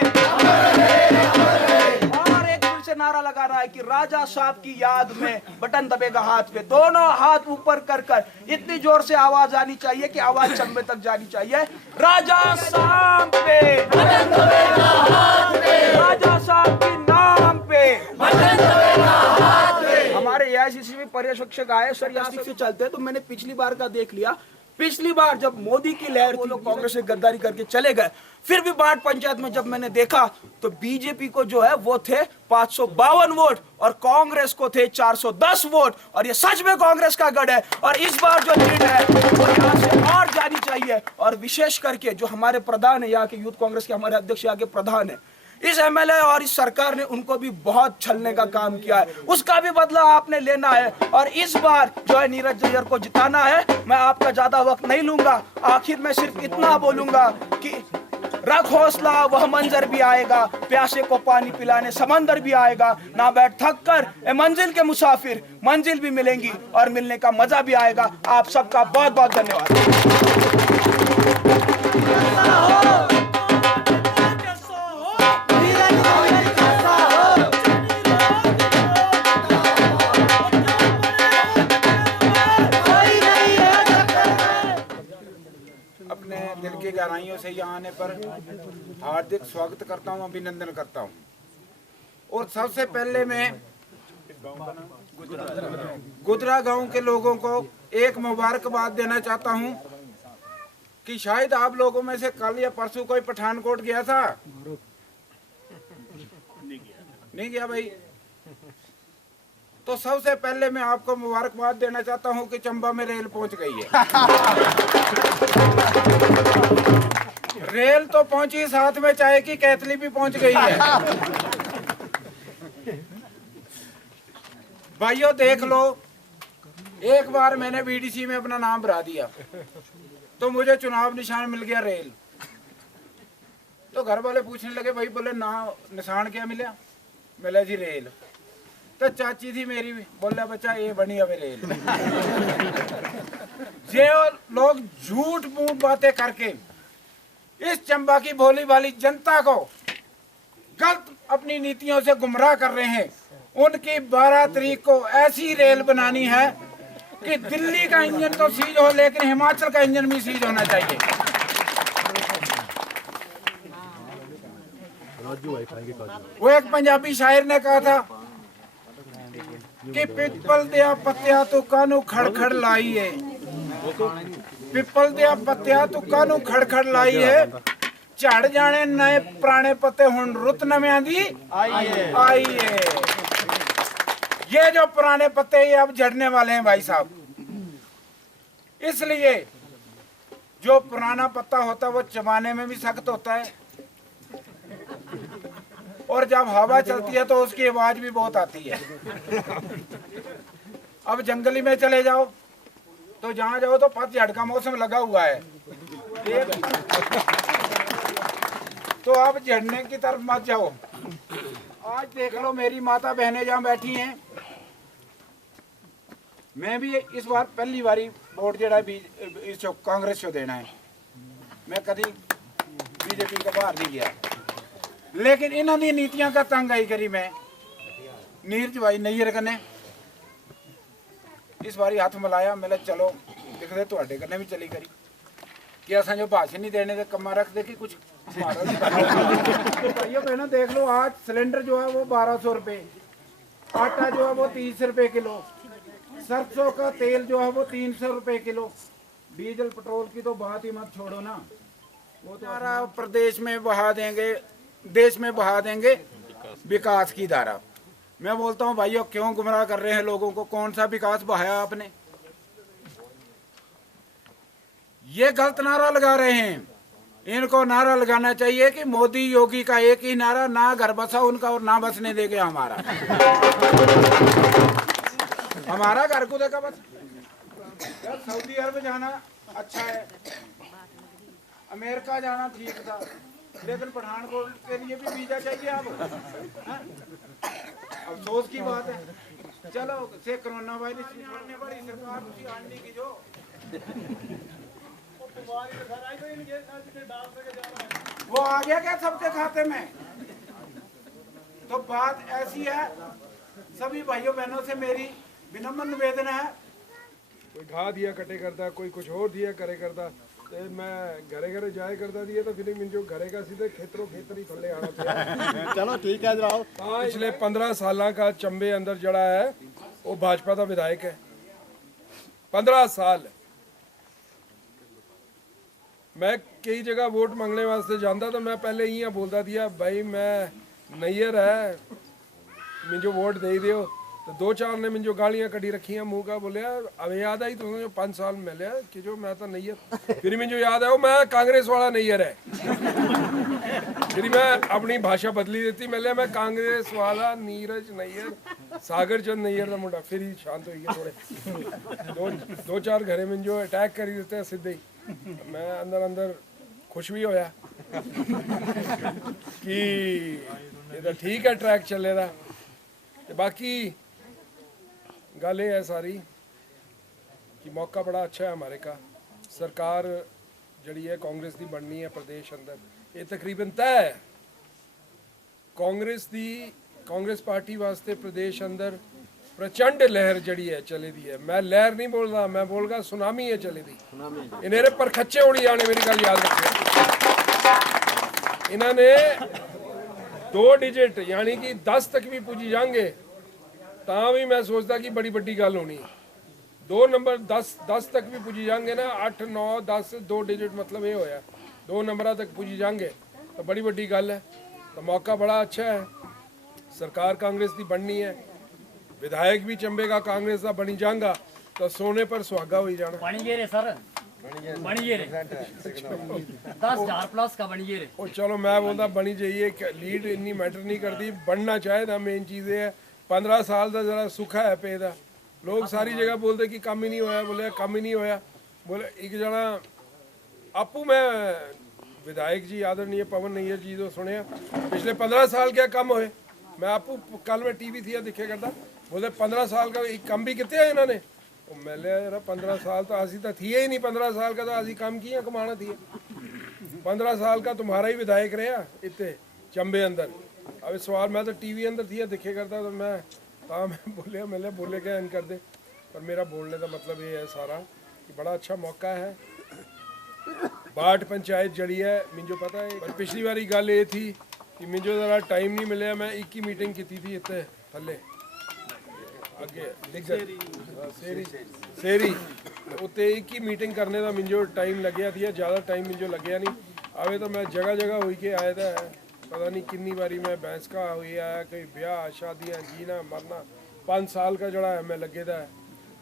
और एक फिर से नारा लगाना है कि राजा साहब की याद में बटन दबेगा हाथ पे, दोनों हाथ ऊपर कर कर इतनी जोर से आवाज आनी चाहिए कि आवाज चंबे तक जानी चाहिए। राजा साहब पे बटन दबेगा हाथ पे, राजा साहब की नाम पे बटन दबेगा हाथ पे। हमारे एआईसीसी में पर्यवेक्षक आए, सर यहाँ से चलते हैं, तो मैंने पिछली बार का देख लिया। पिछली बार जब मोदी की लहर थी, लोग कांग्रेस से गद्दारी करके चले गए। फिर भी बाट पंचायत में जब मैंने देखा तो बीजेपी को जो है वो थे 552 वोट और कांग्रेस को थे 410 वोट, और ये सच में कांग्रेस का गढ़ है। और इस बार जो लीड है वो यहाँ से और जानी चाहिए। और विशेष करके जो हमारे प्रधान है, यहाँ के यूथ कांग्रेस के हमारे अध्यक्ष यहाँ के प्रधान है, इस एमएलए और इस सरकार ने उनको भी बहुत छलने का काम किया है, उसका भी बदला आपने लेना है। और इस बार जो है नीरज नैयर को जिताना है। मैं आपका ज्यादा वक्त नहीं लूंगा, आखिर में सिर्फ इतना बोलूंगा कि रख हौसला, वह मंजर भी आएगा, प्यासे को पानी पिलाने समंदर भी आएगा, ना बैठ थक कर ए मंजिल के मुसाफिर, मंजिल भी मिलेंगी और मिलने का मजा भी आएगा। आप सबका बहुत बहुत धन्यवाद। दिल की गहराइयों से यहाँ आने पर हार्दिक स्वागत करता हूँ, अभिनंदन करता हूँ। और सबसे पहले मैं गुदरा गांव के लोगों को एक मुबारकबाद देना चाहता हूँ कि शायद आप लोगों में से कल या परसों कोई पठानकोट गया था, नहीं गया भाई, तो सबसे पहले मैं आपको मुबारकबाद देना चाहता हूं कि चंबा में रेल पहुंच गई है। रेल तो पहुंची, साथ में चाय की कैथली भी पहुंच गई है। भाइयों देख लो, एक बार मैंने बीडीसी में अपना नाम भरा दिया तो मुझे चुनाव निशान मिल गया रेल। तो घर वाले पूछने लगे, भाई बोले ना निशान क्या मिला? मिला जी रेल। तो चाची थी मेरी, बोला बच्चा ये बनी अब रेल। जो लोग झूठ मूठ बातें करके इस चंबा की भोली भाली जनता को गलत अपनी नीतियों से गुमराह कर रहे हैं। उनकी 12 तारीख को ऐसी रेल बनानी है कि दिल्ली का इंजन तो सीज हो, लेकिन हिमाचल का इंजन भी सीज होना चाहिए। वो एक पंजाबी शायर ने कहा था कि पिपल दिया पत्तिया तू कानू खड़खड़ लाई है, पिपल दिया पत्तिया तू कानू खड़खड़ लाई है, झड़ जाने नए पुराने पत्ते हुन रुत नव्यां दी आई है। ये जो पुराने पत्ते ये अब झड़ने वाले हैं भाई साहब। इसलिए जो पुराना पत्ता होता है वो चबाने में भी सख्त होता है, और जब हवा चलती है तो उसकी आवाज भी बहुत आती है। अब जंगली में चले जाओ तो जहां जाओ तो पतझड़ का मौसम लगा हुआ है, तो आप झड़ने की तरफ मत जाओ। आज देख लो मेरी माता बहनें जहाँ बैठी हैं, मैं भी इस बार पहली बारी वोट जड़ा कांग्रेस को देना है। मैं कभी बीजेपी का बाहर नहीं गया, लेकिन इन्होंने नीतियां का तंग आई करी। मैं नीरज भाई नैयर कने इस बारी हाथ मिलाया, मैं चलो दिखते तुहाडे कने भी चली करी कि असा जो भाषण नहीं देने कमा रख दे कि कुछ भाइयों बहनों देख लो, आज सिलेंडर जो है वो 1200 रुपये, आटा जो है वो 30 रुपये किलो, सरसों का तेल जो है वो 300 रुपये किलो, डीजल पेट्रोल की तो बात ही मत छोड़ो ना। वो तो सारा प्रदेश में बहा देंगे, देश में बहा देंगे विकास की धारा। मैं बोलता हूँ भाइयों क्यों गुमराह कर रहे हैं लोगों को? कौन सा विकास बहाया आपने? ये गलत नारा लगा रहे हैं। इनको नारा लगाना चाहिए कि मोदी योगी का एक ही नारा, ना घर बसा उनका और ना बसने देंगे हमारा। हमारा घर को देखा बस। सऊदी अरब जाना अच्छा है, अमेरिका जाना ठीक था, लेकिन पठानकोट के लिए भी वीजा चाहिए अब। अफसोस की बात है। चलो से कोरोना वायरस की बड़ी सरकार की जो वो आ गया क्या सबके खाते में? तो बात ऐसी है, सभी भाइयों बहनों से मेरी विनम्र निवेदन है। कोई घा दिया कटे करता, कोई कुछ और दिया करे करता, ते मैं घरे घरे जाए करता दिया तो फिर जो घरे का सीधे खेतरों खेतरी थले आना चाहिए। चलो ठीक है जनाब। पिछले 15 साल का चंबे अंदर जड़ा है वो भाजपा का विधायक है। 15 साल मैं कई जगह वोट मांगने वास्ते जाता तो मैं पहले ही बोलता दिया भाई मैं नैयर है मुझे वोट दे दियो। तो 2-4 ने मुझे गालियां कटी रखी मुंह का, बोले अब याद आई तुम्हें जो 5 साल मिले कि जो मैं तो नैयर। फिर मुझे याद आया मैं कांग्रेस वाला नैयर है। फिर मैं अपनी भाषा बदली देती, मैं कांग्रेस वाला नीरज नैयर, सागर चंद नैयर का मुंडा। फिर ही शांत हो गया थोड़े। 2-4 घरे में जो अटैक कर देते हैं सीधे ही। मैं अंदर अंदर खुश भी होया कि ये तो ठीक है ट्रैक चले रहा। बाकी गल ये है सारी कि मौका बड़ा अच्छा है हमारे का। सरकार जड़ी है कांग्रेस की बननी है प्रदेश अंदर, ये तकरीबन तय है। कांग्रेस पार्टी वास्ते प्रदेश अंदर प्रचंड लहर जड़ी है चले दी है। मैं लहर नहीं बोल रहा, मैं बोल रहा सुनामी है चले दी। इन्हें पर खच्चे उड़ी जाने, मेरी गल याद रखिए। इन्होंने 2 डिजिट यानी कि 10 तक भी पुजी जाएंगे ता भी मैं सोचता कि बड़ी बड़ी गल होनी। 2 नंबर 10 तक भी पुजी जाएंगे ना, 8, 9, 10 2 डिजिट मतलब ये होया 2 नंबर तक पुजी जाएंगे तो बड़ी बड़ी गल है। तो मौका बड़ा अच्छा है। सरकार कांग्रेस की बननी है, विधायक भी चंबे का कांग्रेस का बनी जाएगा तो सोने पर सुहागा हो जाना। बनिए रे सर, बनिए रे 10,000 प्लस का बनिए रे। और चलो मैं बोलता बनी जाइए, लीड इन्नी मैटर नहीं करती, बनना चाहिए। मेन चीज़ है 15 साल का जरा सुखा है पे दा। लोग सारी जगह बोलते कि काम ही नहीं होया, बोले काम ही नहीं होया। बोले एक जना आपू मैं विधायक जी आदरणीय पवन नैयर जी तो सुने पिछले 15 साल क्या कम होए। मैं आपू कल में टीवी थी दिखे करता, बोले 15 साल का एक कम भी कितने है इन्होंने। तो मैं यार 15 साल तो असी तो थी ही नहीं, 15 साल का तो असी काम किया कमाना थी। 15 साल का तुम्हारा ही विधायक रहा इतने चंबे अंदर अब सवाल मैं तो टीवी अंदर थी दिखे करता तो मैं बोले क्या इन कर दे, पर मेरा बोलने का मतलब ये है सारा कि बड़ा अच्छा मौका है। बाट पंचायत जड़ी है मिंजो पता है, पर पिछली बारी गल ये थी कि मिंजो ज़रा टाइम नहीं मिले, मैं एक ही मीटिंग की थी इतने थले अगे सेरी उत्ते एक ही मीटिंग करने का मिंजो टाइम लग्या थी, ज़्यादा टाइम मिंजो लग्या नहीं। आवे तो मैं जगह जगह हुई के आया था, पता नहीं कितनी बारी मैं बैंसका हुई आया, कहीं ब्याह शादियाँ जीना मरना 5 साल का जड़ा है मैं लगे था।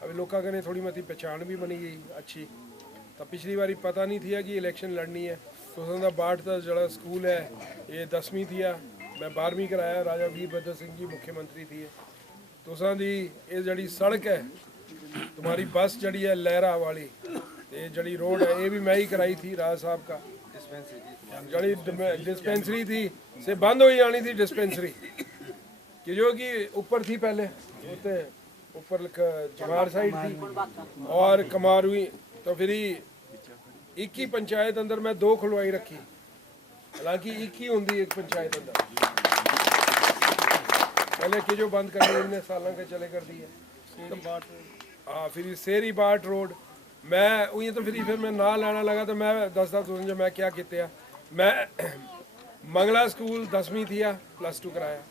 अभी लोगों कने थोड़ी मती पहचान भी बनी गई अच्छी। तो पिछली बारी पता नहीं थी कि इलेक्शन लड़नी है, तो उसका बाट का जड़ा स्कूल है ये 10वीं थी, मैं 12वीं कराया, राजा वीरभद्र सिंह जी मुख्यमंत्री थी। तो उसकी ये जड़ी सड़क है तुम्हारी बस जड़ी है लहरा वाली, ये जड़ी रोड है ये भी मैं ही कराई थी राजा साहब का। जड़ी डिस्पेंसरी थी से बंद हो जानी थी डिस्पेंसरी कि जो कि ऊपर थी पहले उते ऊपर जवार साइड थी और कमारुई, तो फिर एक ही पंचायत अंदर मैं 2 खुलवाई रखी, हालांकि एक ही होंगी एक पंचायत अंदर, पहले कि जो बंद कर इतने सालों के चले कर दी है। हाँ फिर सेरी बाट रोड मैं उई तो फिर मैं ना लाना लगा, तो मैं दसदा तुझे मैं क्या किया। मैं मंगला स्कूल 10वीं थी +2 कराया,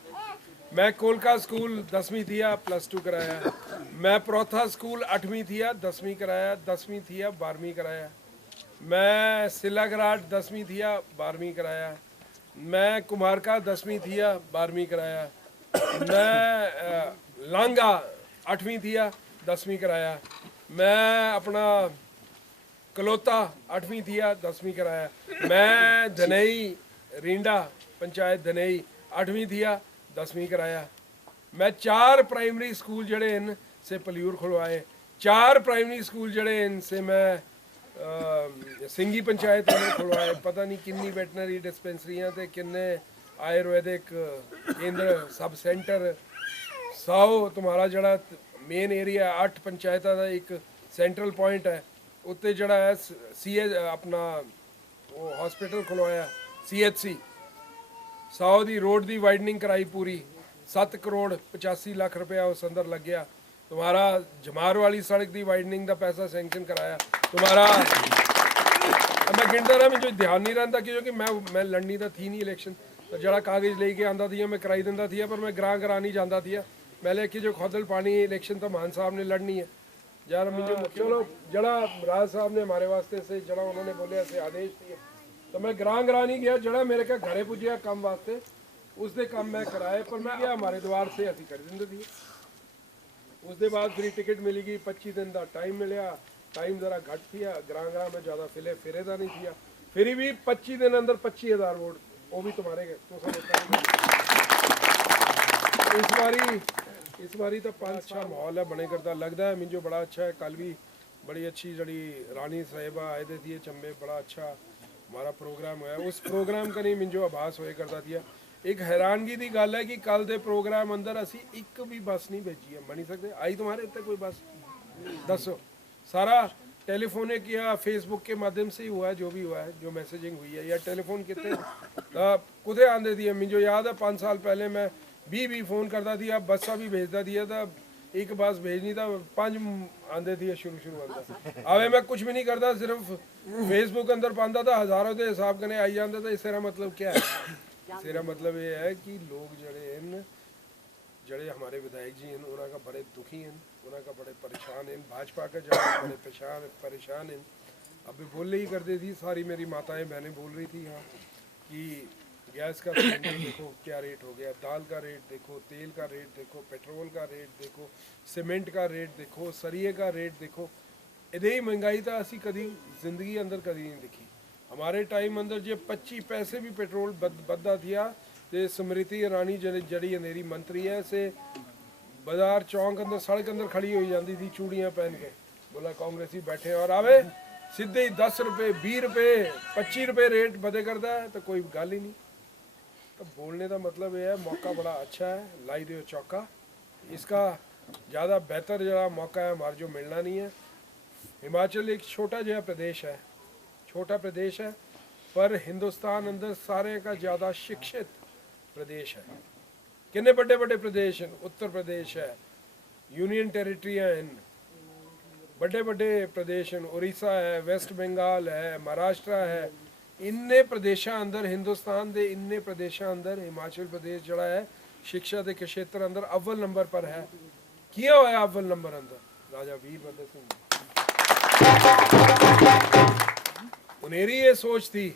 मैं कोलका स्कूल 10वीं थी +2 कराया, मैं प्रौथा स्कूल 8वीं थी 10वीं कराया, 10वीं थी 12वीं कराया, मैं सिलागराट 10वीं थी 12वीं कराया, मैं कुमारका 10वीं थी 12वीं कराया, मैं लांगा 8वीं थी 10वीं कराया, मैं अपना कलोता 8वीं थी 10वीं कराया, मैं धनई रिंडा पंचायत धनई 8वीं थी 10वीं कराया, मैं 4 प्राइमरी स्कूल जड़े इन से पलियूर खुलवाए, 4 प्राइमरी स्कूल जड़े इन से मैं सिंगी पंचायत में खुलवाए, पता नहीं कितनी वेटनरी डिस्पेंसरियाँ थे किन्ने आयुर्वेदिक केंद्र सब सेंटर 100 तुम्हारा जड़ा मेन एरिया 8 पंचायत का एक सेंट्रल पॉइंट है उत्ते जड़ा है CH अपना वो हॉस्पिटल खुलवाया CHC 100 दी रोड दी वाइडनिंग कराई पूरी 7 करोड़ 85 लाख रुपया उस अंदर लग गया। तुम्हारा जमार वाली सड़क दी वाइडनिंग का पैसा सैंक्शन कराया तुम्हारा। मैं गिनता रहा मुझे ध्यान नहीं रहता क्योंकि मैं लड़नी तो थी नहीं इलेक्शन, तो जड़ा कागज लेके आंदा थी मैं कराई दिंदा थी, पर मैं ग्रां नहीं जाता थी। पहले कि जो खोदल पानी इलेक्शन तो मान साहब ने लड़नी है यार मुझे चलो जड़ा राज साहब ने हमारे वास्ते से जड़ा उन्होंने बोले ऐसे आदेश दिए, तो मैं ग्रां नहीं गया, जड़ा मेरे क्या घरे पुजिया काम वास्ते उसके काम मैं कराए, पर मैं गया हमारे द्वार से असी कर देंगे थी। उसके बाद फिर टिकट मिलेगी 25 दिन का टाइम मिले, टाइम जरा घट थी ग्रां में ज़्यादा फिरे का नहीं थी, फिर भी 25 दिन अंदर 25,000 वोट वो भी तुम्हारे इस बारी तो 5-6 माहौल है बने करता लगता है मुझे बड़ा अच्छा है। कल भी बड़ी अच्छी जड़ी रानी साहिबा आए थे थी चंबे, बड़ा अच्छा हमारा प्रोग्राम हुआ। उस प्रोग्राम का नहीं मुझे आभास होए करता थी। एक हैरानगी की गल है कि कल के प्रोग्राम अंदर असी एक भी बस नहीं भेजी है, बनी सकते आई तुम्हारे इतने कोई बस दसो, सारा टेलीफोनिक या फेसबुक के माध्यम से ही हुआ है, जो भी हुआ है जो मैसेजिंग हुई है या टेलीफोन कितने कुते आंदे थी। मुझे याद है 5 साल पहले मैं 20 फ़ोन करता थी, अब बसा भी भेजता दिया था, एक बस भेजनी था 5 आंदे थी शुरू अंदर। अब मैं कुछ भी नहीं करता, सिर्फ फेसबुक अंदर पाता था, हज़ारों के हिसाब कने आई जाता था। इसका मतलब क्या है? इसका मतलब ये है कि लोग जड़े हमारे विधायक जी हैं उनका बड़े दुखी हैं, उनका बड़े परेशान हैं, भाजपा का जड़े बड़े परेशान हैं। अभी बोले ही करते थी, सारी मेरी माताएं बहनें बोल रही थी यहाँ कि गैस का सिलेंडर देखो क्या रेट हो गया, दाल का रेट देखो, तेल का रेट देखो, पेट्रोल का रेट देखो, सीमेंट का रेट देखो, सरिये का रेट देखो। इतनी महंगाई तो असी कभी जिंदगी अंदर कभी नहीं दिखी। हमारे टाइम अंदर जो 25 पैसे भी पेट्रोल बददा थिया तो स्मृति ईरानी जड़ी अंधेरी मंत्री है से बाजार चौंक अंदर सड़क अंदर खड़ी हो जाती थी चूड़ियाँ पहन के, बोला कांग्रेसी बैठे और आवे सीधे ही 10 रुपये 20 रुपये 25 रुपये रेट बदे करता है, तो कोई गल ही नहीं। तो बोलने का मतलब ये है मौका बड़ा अच्छा है, लाई दो चौका, इसका ज़्यादा बेहतर जरा मौका है हमारे जो मिलना नहीं है। हिमाचल एक छोटा जहा प्रदेश है, छोटा प्रदेश है, पर हिंदुस्तान अंदर सारे का ज़्यादा शिक्षित प्रदेश है, किन्ने बड़े बड़े प्रदेश हैं। उत्तर प्रदेश है, यूनियन टेरिटरियाँ हैं, बड़े बड़े प्रदेश हैं, उड़ीसा है, वेस्ट बंगाल है, महाराष्ट्र है। इन्ने प्रदेशों अंदर हिंदुस्तान के इन्ने प्रदेशों अंदर हिमाचल प्रदेश जड़ा है शिक्षा के क्षेत्र अंदर अव्वल नंबर पर है। किया होया अव्वल नंबर अंदर राजा वीरभद्र सिंह। उनेरी ये सोच थी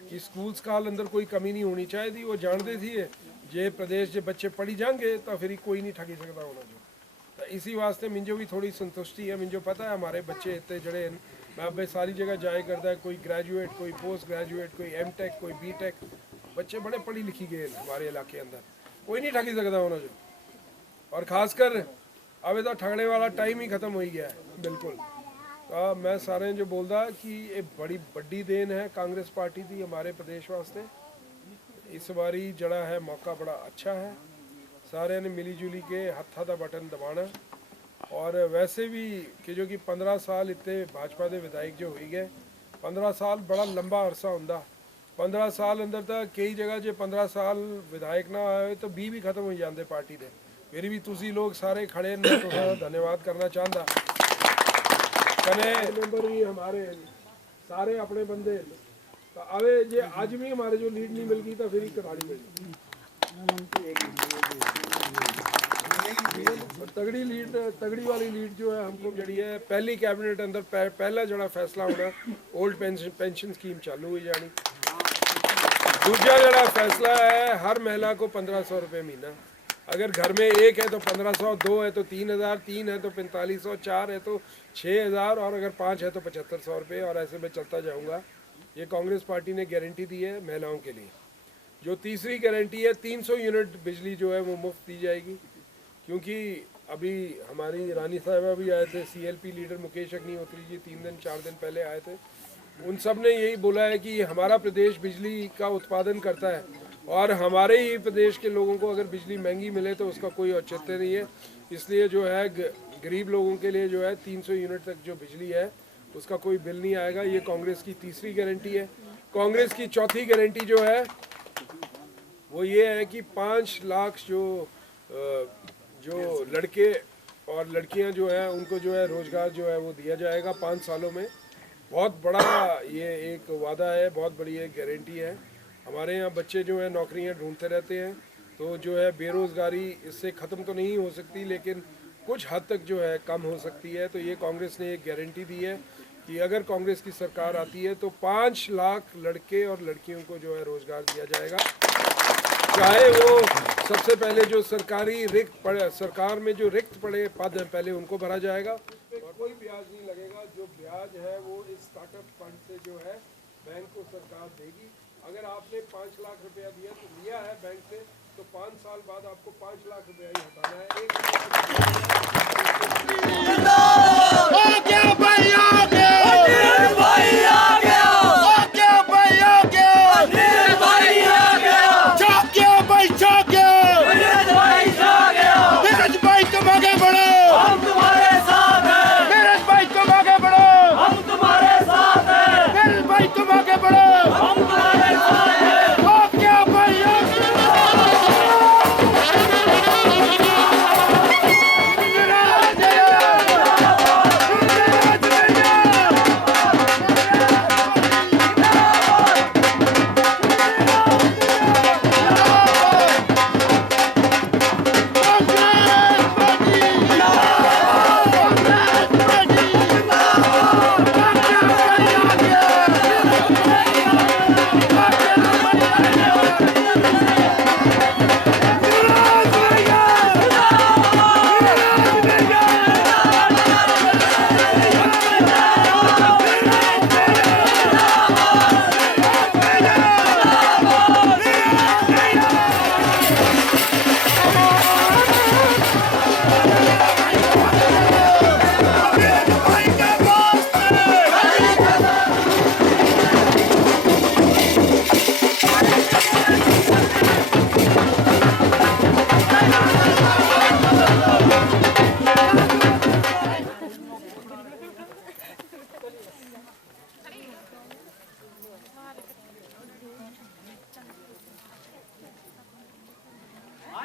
कि स्कूल काल अंदर कोई कमी नहीं होनी चाहिए। वो जानते थे जे प्रदेश जे बच्चे पढ़ी जाएंगे तो फिर कोई नहीं ठगी सकता होना जो। तो इसी वास्ते मिंजो भी थोड़ी संतुष्टि है। मिंजो पता है हमारे बच्चे इतने जड़े मैं अब सारी जगह जाए करता है, कोई ग्रेजुएट, कोई पोस्ट ग्रेजुएट, कोई एमटेक, कोई बीटेक, बच्चे बड़े पढ़ी लिखी गए हमारे इलाके अंदर, कोई नहीं ठगी सकता होना जो। और खासकर अब तो ठगने वाला टाइम ही खत्म हो गया है बिल्कुल। तो मैं सारे जो बोलता कि ये बड़ी बड़ी देन है कांग्रेस पार्टी की हमारे प्रदेश वास्ते। इस बारी जड़ा है मौका बड़ा अच्छा है, सारे ने मिली जुली के हत्था का बटन दबाना। और वैसे भी कि जो कि 15 साल इतने भाजपा के विधायक जो हो गए, 15 साल बड़ा लंबा अरसा होंदा। 15 साल अंदर तक कई जगह जो 15 साल विधायक ना आए तो भी खत्म हो जाते पार्टी के। फिर भी तुसी लोग सारे खड़े मैं तो धन्यवाद करना चाहता। कने मेंबर भी हमारे सारे अपने बंदे तो आवे जे आज भी हमारे जो लीड नहीं मिल गई तो फिर ही कराड़ी मिल तगड़ी लीड, तगड़ी वाली लीड जो है हमको जड़ी है पहली कैबिनेट अंदर पहला जड़ा फैसला होना ओल्ड पेंशन स्कीम चालू हुई जानी। दूसरा जड़ा फैसला है हर महिला को 1500 रुपये महीना। अगर घर में एक है तो 1500, 2 है तो 3000, 3 है तो 4500, 4 है तो 6000 और अगर 5 है तो 7500 रुपये। और ऐसे मैं चलता जाऊँगा। ये कांग्रेस पार्टी ने गारंटी दी है महिलाओं के लिए। जो तीसरी गारंटी है 300 यूनिट बिजली जो है वो मुफ्त दी जाएगी। क्योंकि अभी हमारी रानी साहिबा भी आए थे, CLP लीडर मुकेश अग्निहोत्री जी 3 दिन 4 दिन पहले आए थे। उन सब ने यही बोला है कि हमारा प्रदेश बिजली का उत्पादन करता है और हमारे ही प्रदेश के लोगों को अगर बिजली महंगी मिले तो उसका कोई औचित्य नहीं है। इसलिए जो है गरीब लोगों के लिए जो है 300 यूनिट तक जो बिजली है उसका कोई बिल नहीं आएगा। ये कांग्रेस की तीसरी गारंटी है। कांग्रेस की चौथी गारंटी जो है वो ये है कि 5 लाख जो लड़के और लड़कियां जो है उनको जो है रोज़गार जो है वो दिया जाएगा 5 सालों में। बहुत बड़ा ये एक वादा है, बहुत बड़ी एक गारंटी है। हमारे यहाँ बच्चे जो है नौकरियाँ ढूंढते रहते हैं तो जो है बेरोज़गारी इससे ख़त्म तो नहीं हो सकती लेकिन कुछ हद तक जो है कम हो सकती है। तो ये कांग्रेस ने एक गारंटी दी है कि अगर कांग्रेस की सरकार आती है तो 5 लाख लड़के और लड़कियों को जो है रोज़गार दिया जाएगा। चाहे वो सबसे पहले जो सरकारी सरकार में जो रिक्त पड़े पद हैं पहले उनको भरा जाएगा और कोई ब्याज नहीं लगेगा। जो ब्याज है वो इस स्टार्टअप फंड से जो है बैंक को सरकार देगी। अगर आपने 5 लाख रुपया दिया तो लिया है बैंक से तो 5 साल बाद आपको 5 लाख रुपया ही हटाना है।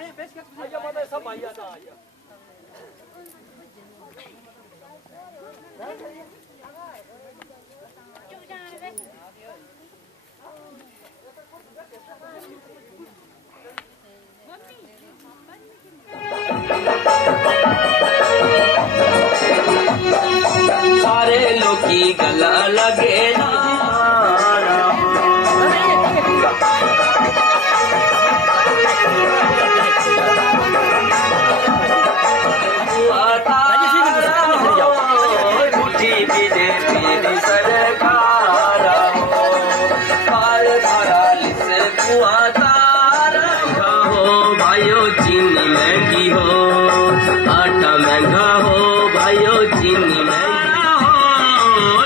सब भाई आता सारे लोग की गला लगे चीनी महंगी हो, आटा महंगा हो, भाइयों चीनी महंगा हो,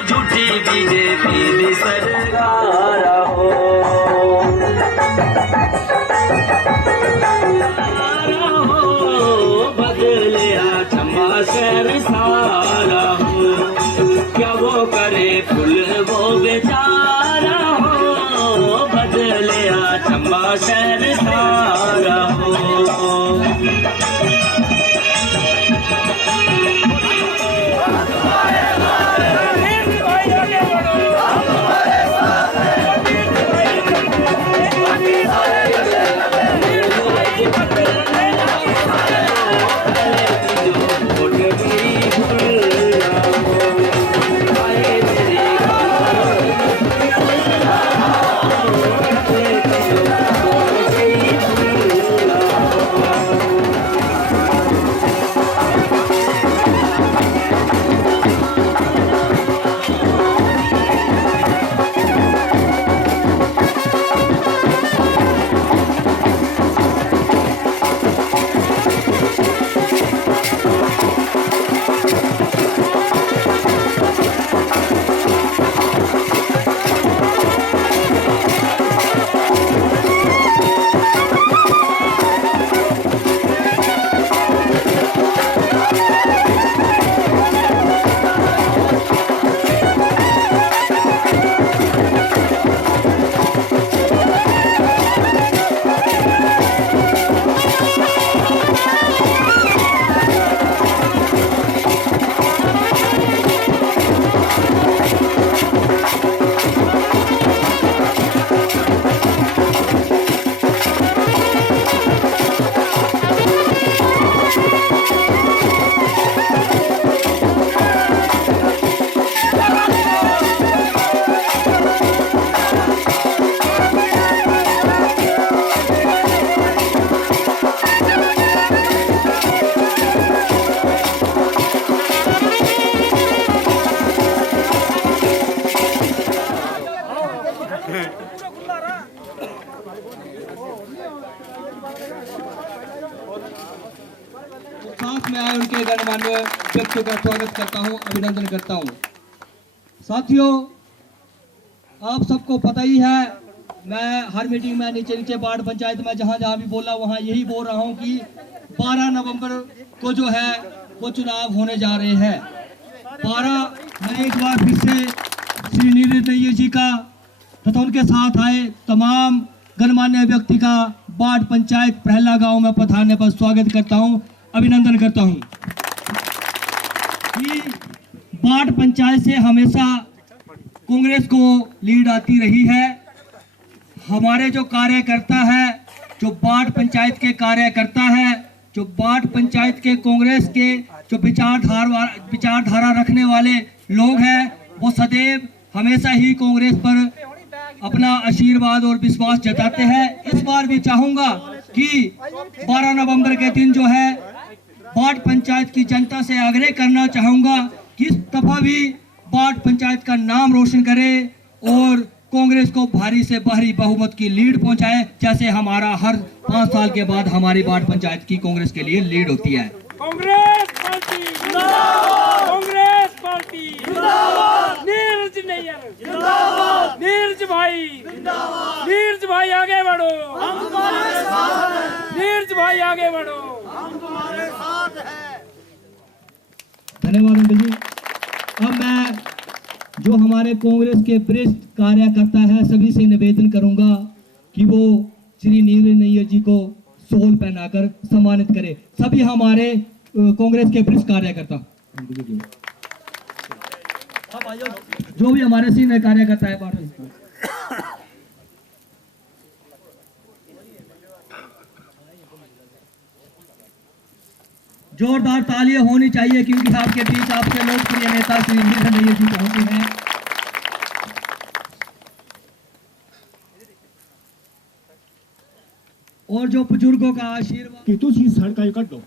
झूठी बीजेपी की सरकार हो। बदले चंबा शहर सारा हो, क्या वो करे फुल वो बेचारा हो, बदले चंबा शहर सारा हो। साथ में आए उनके गणमान्य व्यक्तियों का स्वागत करता हूं, अभिनंदन करता हूं। साथियों, आप सबको पता ही है, मैं हर मीटिंग में नीचे वार्ड पंचायत में जहां भी बोला वहां यही बोल रहा हूं कि 12 नवंबर को जो है वो चुनाव होने जा रहे हैं। 12 में एक बार फिर से श्री नीरज नैयर जी का तथा उनके साथ आए तमाम गणमान्य व्यक्ति का वार्ड पंचायत प्रहला गांव में पधारने पर स्वागत करता हूं, अभिनंदन करता हूं। कि वार्ड पंचायत से हमेशा कांग्रेस को लीड आती रही है। हमारे जो कार्यकर्ता है, जो वार्ड पंचायत के कार्यकर्ता है, जो वार्ड पंचायत के कांग्रेस के जो विचारधारा रखने वाले लोग हैं, वो सदैव हमेशा ही कांग्रेस पर अपना आशीर्वाद और विश्वास जताते हैं। इस बार भी चाहूंगा कि 12 नवंबर के दिन जो है वार्ड पंचायत की जनता से आग्रह करना चाहूंगा कि इस दफा भी वार्ड पंचायत का नाम रोशन करे और कांग्रेस को भारी से भारी बहुमत की लीड पहुंचाए, जैसे हमारा हर 5 साल के बाद हमारी वार्ड पंचायत की कांग्रेस के लिए लीड होती है। कांग्रेस पार्टी जिंदाबाद, कांग्रेस पार्टी जिंदाबाद, नीरज नैयर जिंदाबाद, नीरज भाई जिंदाबाद, नीरज भाई आगे बढ़ो, हम तुम्हारे साथ हैं, नीरज भाई आगे बढ़ो, हम तुम्हारे साथ हैं। धन्यवाद अंकल जी। अब मैं जो हमारे कांग्रेस के वरिष्ठ कार्यकर्ता है सभी से निवेदन करूंगा कि वो श्री नीरज नैयर जी को सोल पहनाकर सम्मानित करें सभी हमारे कांग्रेस के वरिष्ठ कार्यकर्ता, जो भी हमारे सीनियर कार्यकर्ता है। जोरदार तालियां होनी चाहिए क्योंकि आपके बीच आपके लोकप्रिय नेता श्री नीरज नैयर जी पहुंचे हैं। और जो बुजुर्गों का आशीर्वाद कि तुम सड़क कट दो।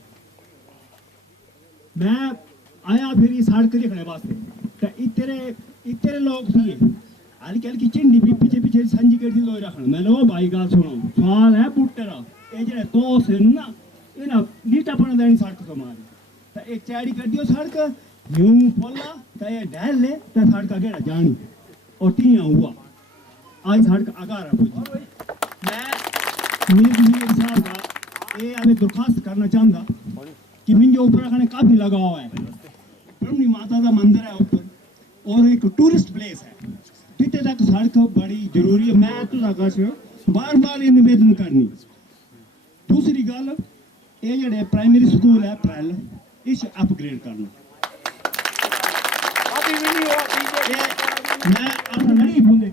मैं आया फिर ये सड़क देखने वास्ते तो इतने लोग थे हल्की हल्की चिंडी भी पीछे पीछे संजी कर लो रखना। मैं लो भाई गाल सुनो सवाल है बुट्टेरा ये जो तो से ना ये ना नीटा पड़ देनी सड़क तो मारी तो एक चैड़ी कर दियो सड़क यूं पोला तो ये ढल ले तो सड़क गेड़ा जानी और तिया हुआ आज सड़क आगार पहुंची। मैं मीर साहब का ये अभी दरखास्त करना चाहता कि मुझे ऊपर काफी लगा हुआ है। ब्रह्मणी माता का मंदिर है ऊपर और एक टूरिस्ट प्लेस है जितने तक सड़क बड़ी जरूरी है। मैं तो बार बार ये निवेदन करनी। दूसरी गल ये जड़े प्राइमरी स्कूल है प्रैल इस अपग्रेड करना। मैं अपना नहीं भूले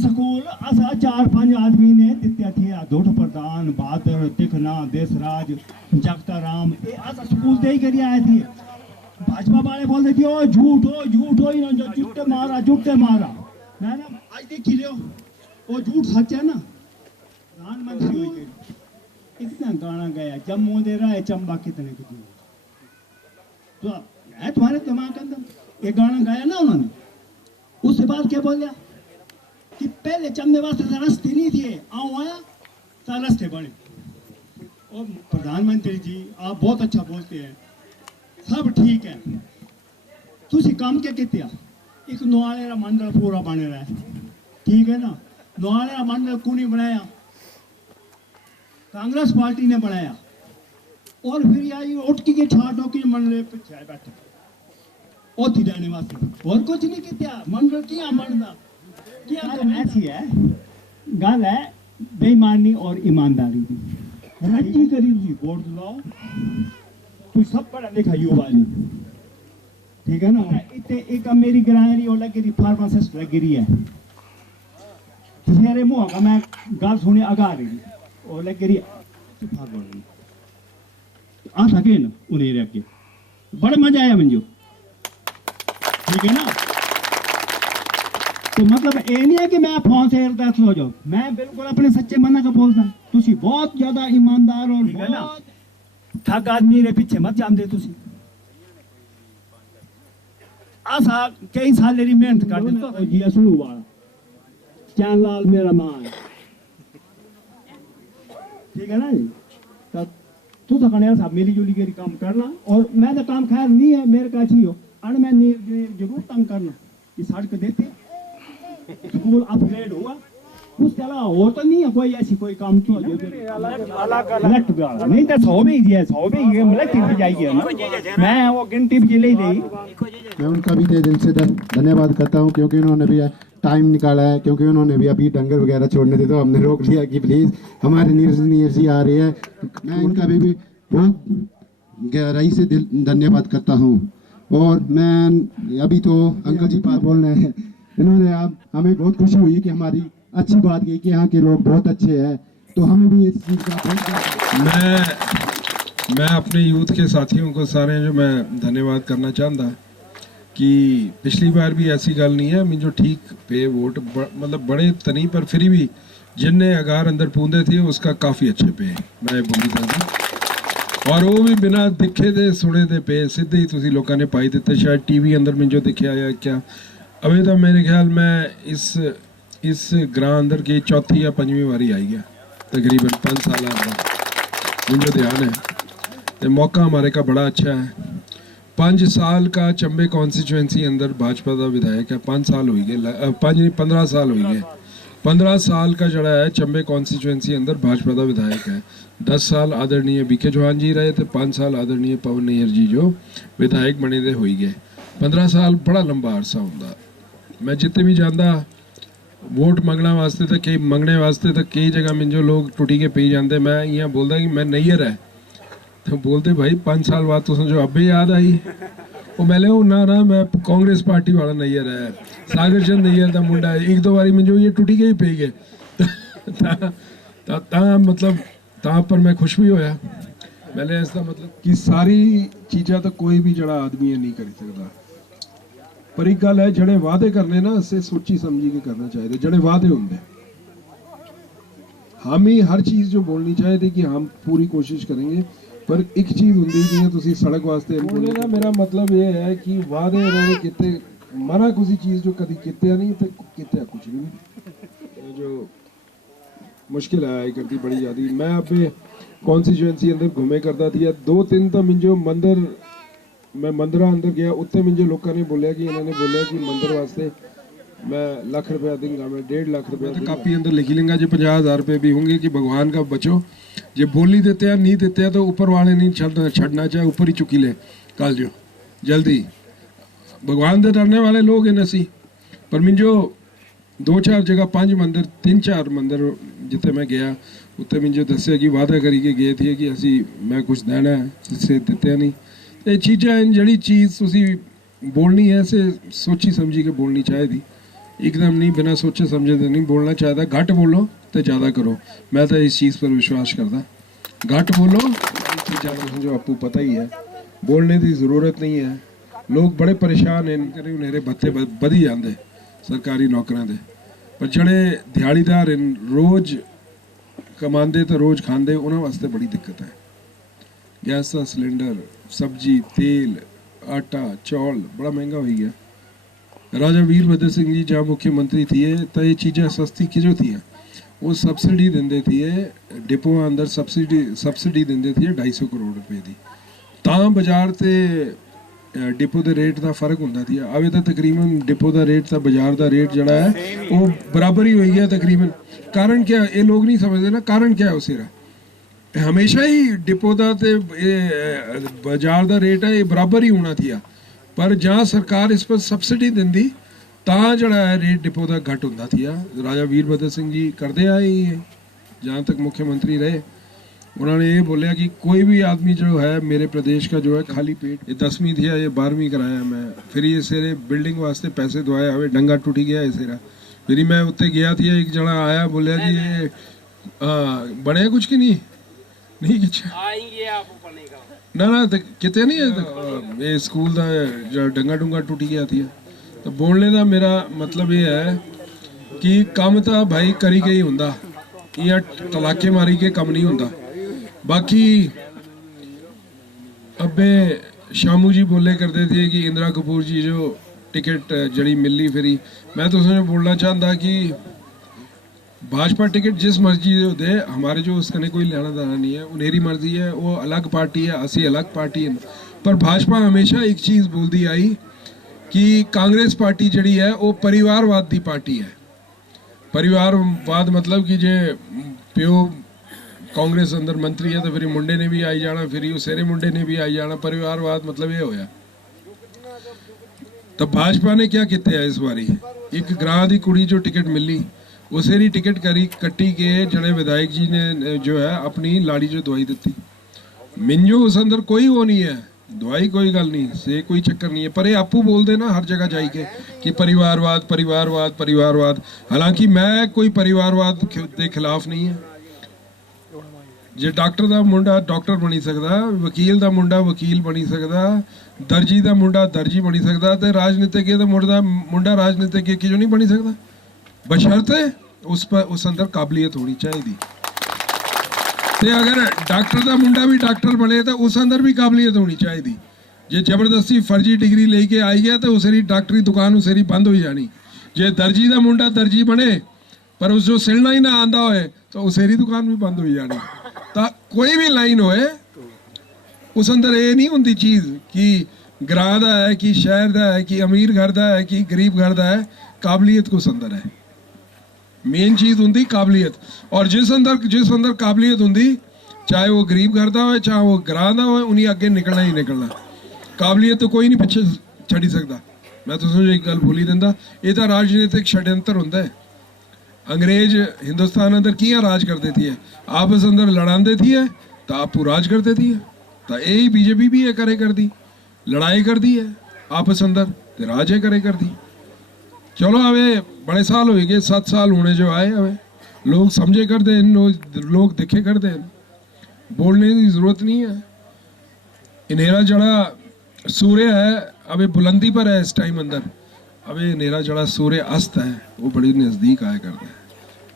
स्कूल असा 4-5 आदमी ने दिते थे अधोट प्रधान बहादुर तिखना देसराज जगता राम ये असा स्कूल दे ही करी आए थे। भाजपा वाले बोलते थे ओ झूठ हो ना जो जुट्टे मारा। मैं ना आज देखी लियो वो झूठ सच है ना। प्रधानमंत्री हुई करी इतना गाना गया जम्मू दे रहा है चंबा कितने तो है तुम्हारे दिमाग के अंदर ये गाना गाया ना उन्होंने। उसके बाद क्या बोलिया कि पहले चमने वास्ते रास्ते नहीं थे आओ आया तो रास्ते बने। और प्रधानमंत्री जी आप बहुत अच्छा बोलते हैं सब ठीक है तुसी काम क्या कहते एक नोआले का मंडल पूरा बने रहा है ठीक है ना। नोआले का मंडल कौन बनाया कांग्रेस पार्टी ने बनाया और फिर आई उठकी के छाटो की मंडल पे बैठे ओथी रहने वास्ते और कुछ नहीं कहते मंडल क्या बनता ऐसी है गल है बेईमानी और ईमानदारी की रजी करी जी वोट दिलाओ तू सब पढ़ा लिखा युवा नहीं ठीक है ना। इतने एक मेरी ग्राहरी और लगी रही फार्मासिस्ट लगी रही है मेरे मुँह का मैं गल सुनी अगा रही और लगी रही आ सके ना उन्हें रह के बड़ा मजा आया मंजो ठीक है ना। तो मतलब ये नहीं है कि मैं फोन से अरदास हो जाओ मैं बिल्कुल अपने सच्चे मन का बोलता तुसी बहुत ज्यादा ईमानदार और बहुत ठग आदमी रे पीछे मत जान दे तुसी आसा कई साल मेरी मेहनत कर देता जी असलू वाला चैन लाल मेरा मां है ठीक है ना जी। तो तू तो कने साहब मिली जुली के काम करना और मैं तो काम खैर नहीं है मेरे का अच्छी हो अन मैं जरूर तंग करना कि सड़क देते स्कूल अपग्रेड हुआ उसके अलावा और तो नहीं है कोई ऐसी कोई काम तो नहीं तो 100 भी है 100 भी इलेक्ट्रिक जाएगी मैं वो गिनती भी ले ली। मैं उनका भी दिल से धन्यवाद करता हूँ क्योंकि उन्होंने भी टाइम निकाला है क्योंकि उन्होंने भी अभी डंगर वगैरह छोड़ने थे तो हमने रोक लिया कि प्लीज़ हमारे नीरज जी आ रही है। मैं उनका भी बहुत गहराई से धन्यवाद करता हूँ। और मैं अभी तो अंकल जी पास बोल रहे हैं इन्होंने आप हमें बहुत खुशी हुई कि हमारी अच्छी बात की कि यहाँ के लोग बहुत अच्छे हैं तो हमें भी इस चीज़ का मैं अपने यूथ के साथियों को सारे जो मैं धन्यवाद करना चाहता कि पिछली बार भी ऐसी गल नहीं है मुझे ठीक पे वोट मतलब बड़े तनी पर फिर भी जिनने अगार अंदर पूंदे थे उसका काफ़ी अच्छे पे मैं बोली था और वो भी बिना दिखे दे सुने दे पे सीधे ही तुसी लोगों ने पाई दिते शायद टीवी अंदर मुझे दिखा या क्या अभी तो मेरे ख्याल में इस ग्रां अंदर की चौथी या पंजवीं बारी आई है तकरीबन 5 साल बाद मुझे ध्यान है तो मौका हमारे का बड़ा अच्छा है। 5 साल का चंबे कॉन्स्टिट्यूएंसी अंदर भाजपा का विधायक है 5 साल हुई गए 15 साल हुई गए 15 साल का जड़ा है चंबे कॉन्स्टिट्यूएंसी अंदर भाजपा का विधायक है। 10 साल आदरणीय बीके चौहान जी रहे थे 5 साल आदरणीय पवन नैयर जी जो विधायक बने दे हुई गए 15 साल बड़ा लंबा अरसा होंगे। मैं जितने भी जानता वोट मंगना वास्ते तो कई मंगने वास्ते तो कई जगह मिंजो लोग टुटी के पी जाते, मैं यहाँ बोलता कि मैं नैयर है तो बोलते भाई 5 साल बाद तो जो अभी याद आई वो मैं ले ना ना मैं कांग्रेस पार्टी वाला नैयर है, सागर चंद नैयर का मुंडा है, 1-2 बारी मिंजो ये टुटी के ही पी गए मतलब ता पर मैं खुश भी होया। मैंने इसका मतलब कि सारी चीज़ा तो कोई भी जड़ा आदमी नहीं कर सकता, पर एक गल है जड़े वादे करने ना असें सोची समझी के करना चाहिए। जड़े वादे होंगे हम ही हर चीज़ जो बोलनी चाहिए कि हम पूरी कोशिश करेंगे, पर एक चीज़ होंगी जियां तुसी सड़क वास्ते बोलने ना, मेरा मतलब ये है कि वादे इन्होंने किते मना किसी चीज़ जो कभी किते नहीं तो किते कुछ नहीं, जो मुश्किल है करती बड़ी ज़्यादा। मैं अपने कॉन्स्टिट्यूएंसी अंदर घूमे करता थी 2-3 तो मिंजो मंदिर मैं मंदिर अंदर गया, उत्ते मिंजो लोगों ने बोलिया कि इन्होंने बोलिया कि मंदिर वास्ते मैं लाख रुपया दूंगा, मैं 1.5 लाख रुपया तो कापी अंदर लिखी लेंगे जो 50,000 रुपये भी होंगे कि भगवान का बचो, जो बोली देते हैं नहीं देते हैं तो ऊपर वाले नहीं छड़ना चाहे ऊपर ही चुकी ले कल जो जल्दी भगवान से डरने वाले लोग हैं नसी। पर मिंजो 2-4 जगह 5 मंदिर 3-4 मंदिर जिते मैं गया उत्ते मिंजो दसिया कि वादा करी के गए थे कि असी मैं कुछ देना है जिससे दिते नहीं। ये चीज़ें जड़ी चीज़ तुसी बोलनी है से सोची समझी के बोलनी चाहिए, एकदम नहीं बिना सोचे समझे तो नहीं बोलना चाहिए। घट बोलो तो ज़्यादा करो, मैं तो इस चीज़ पर विश्वास करता, घट बोलो ज़्यादा जो आपको पता ही है, बोलने की ज़रूरत नहीं है। लोग बड़े परेशान हैं करें मेरे भत्ते बधी जाते सरकारी नौकरां दे, पर जड़े दिहाड़ीदार रोज़ कमाते तो रोज़ खाते उन्होंने वास्ते बड़ी दिक्कत है। गैस का सिलेंडर, सब्जी, तेल, आटा, चौल बड़ा महंगा हो गया। राजा वीरभद्र सिंह जी जहाँ मुख्यमंत्री थे तो ये चीज़ें सस्ती क्यों थी, वो सब्सिडी देंदे थे डिपो अंदर, सब्सिडी देंदे थे 250 करोड़ रुपए की, तां बाजार ते डिपो के रेट का फर्क होंदा थी। अवे तो तकरीबन डिपो का रेट तो बाजार का रेट जड़ा है वो बराबर ही हो गया तकरीबन। कारण क्या ये लोग नहीं समझते ना, कारण क्या है उसेरा हमेशा ही डिपो का ते बाजार का रेट है ये बराबर ही होना थी, पर जहाँ सरकार इस पर सब्सिडी देंदी तां जड़ा है रेट डिपो का घट होंदा थी। राजा वीरभद्र सिंह जी करते आए ही है जहाँ तक मुख्यमंत्री रहे, उन्होंने ये बोलिया कि कोई भी आदमी जो है मेरे प्रदेश का जो है खाली पेट, ये 10वीं थी ये 12वीं कराया मैं, फिर ये सेरे बिल्डिंग वास्ते पैसे दवाए हमें डंगा टूटी गया है सेरा, फिर मैं उत्ते गया थी एक जना आया बोलिया कि ये बने कुछ की नहीं किछ ना ना तो कितने नहीं है ये स्कूल का जो डंगा डूंगा टूटी गया थी। तो बोलने का मेरा मतलब ये है कि काम तो भाई करी के ही होंदा, या तलाके मारी के कम नहीं होंदा। बाकी अबे शामू जी बोले करते थे कि इंदिरा कपूर जी जो टिकट जड़ी मिली फिरी, मैं तो उसने बोलना चाहता कि भाजपा टिकट जिस मर्जी दे हमारे जो उसका कोई लेना देना नहीं है, उन्हेरी मर्जी है, वो अलग पार्टी है, असी अलग पार्टी है। पर भाजपा हमेशा एक चीज़ बोलती आई कि कांग्रेस पार्टी जड़ी है वो परिवारवाद की पार्टी है। परिवारवाद मतलब कि जे प्यो कांग्रेस अंदर मंत्री है तो फिर मुंडे ने भी आई जाना, फिर सेरे मुंडे ने भी आई जाना, परिवारवाद मतलब ये होया। तो भाजपा ने क्या किया है इस बारी, एक ग्रां की कुड़ी जो टिकट मिली उसेरी टिकट कट्टी के जड़े विधायक जी ने जो है अपनी लाड़ी जो दवाई दी, मिंजो उस अंदर कोई वो नहीं है, दवाई कोई गल नहीं से कोई चक्कर नहीं है, पर ये आपू बोलते ना हर जगह जाके कि परिवारवाद परिवारवाद परिवारवाद। हालांकि मैं कोई परिवारवाद के खिलाफ नहीं है। जे डॉक्टर का मुंडा डॉक्टर बनी सकता, वकील का मुंडा वकील बनी सकता, दर्जी का मुंडा दर्जी बनी सकता, तो राजनीतिक मुंडा राजनीतिक क्यों नहीं बनी सकता, बशर्ते उस पर उस अंदर काबिलियत होनी चाहिए। तो अगर डॉक्टर का मुंडा भी डॉक्टर बने तो उस अंदर भी काबिलियत होनी चाहिए। जे जबरदस्ती फर्जी डिग्री लेके आई गया तो उसेरी डॉक्टरी दुकान उसेरी बंद हो जानी। जे दर्जी का मुंडा दर्जी बने पर उस जो सिलना ही ना आंदा होए तो उसेरी दुकान भी बंद हो जानी। तो कोई भी लाइन होए उस अंदर ये नहीं होंगी चीज़ कि ग्रां का है कि शहर का है कि अमीर घर का है कि गरीब घर का है, काबिलियत कुछ अंदर है। मेन चीज़ होंगी काबिलियत, और जिस अंदर काबिलियत होंगी चाहे वो गरीब घर का हो चाहे वो ग्रां का हो, उन्हें अगे निकलना ही निकलना। काबिलियत तो कोई नहीं पिछे छड़ी सकता। मैं तो समझो एक गल बोली दिंदा, ये तो राजनीतिक षड्यंत्र होंदा है, अंग्रेज हिंदुस्तान अंदर किया राज करते थे, आपस अंदर लड़ाते थे तो आप राज करते थे। तो यही बीजेपी भी है करे कर दी, लड़ाई कर दी है आपस अंदर ते राज है करे कर दी। चलो हवे बड़े साल हो गए, 7 साल होने जो आए, हवे लोग समझे कर दे, लोग दिखे कर दे, बोलने की जरूरत नहीं है। इनेरा जड़ा सूर्य है अबे बुलंदी पर है इस टाइम अंदर, अबे इनेरा जड़ा सूर्य अस्त है वो बड़ी नजदीक आया करता है।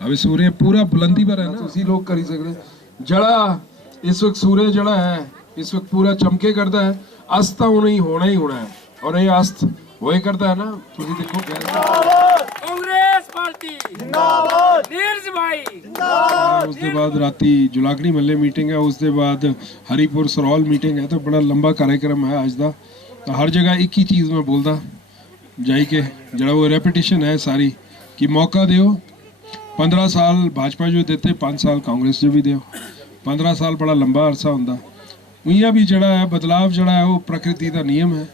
अबे सूर्य पूरा बुलंदी पर है ना, उसी लोग कर ही सकते। जड़ा इस वक्त सूर्य जड़ा है इस वक्त पूरा चमके करता है, अस्त नहीं होना ही होना है, और ये अस्त वही करता है ना। तुम देखो कांग्रेस पार्टी जिंदाबाद, नीरज भाई जिंदाबाद। उसके बाद राती जुलागड़ी महल्ले मीटिंग है, उसके बाद हरीपुर सरौल मीटिंग है, तो बड़ा लंबा कार्यक्रम है आज का। तो हर जगह एक ही चीज़ मैं बोलता जाई के जरा वो रेपिटेशन है सारी कि मौका दो। 15 साल भाजपा जो देते, 5 साल कांग्रेस जो भी दो, 15 साल बड़ा लंबा अरसा होंदा। उइयां भी जड़ा है बदलाव जड़ा है वो प्रकृति का नियम है।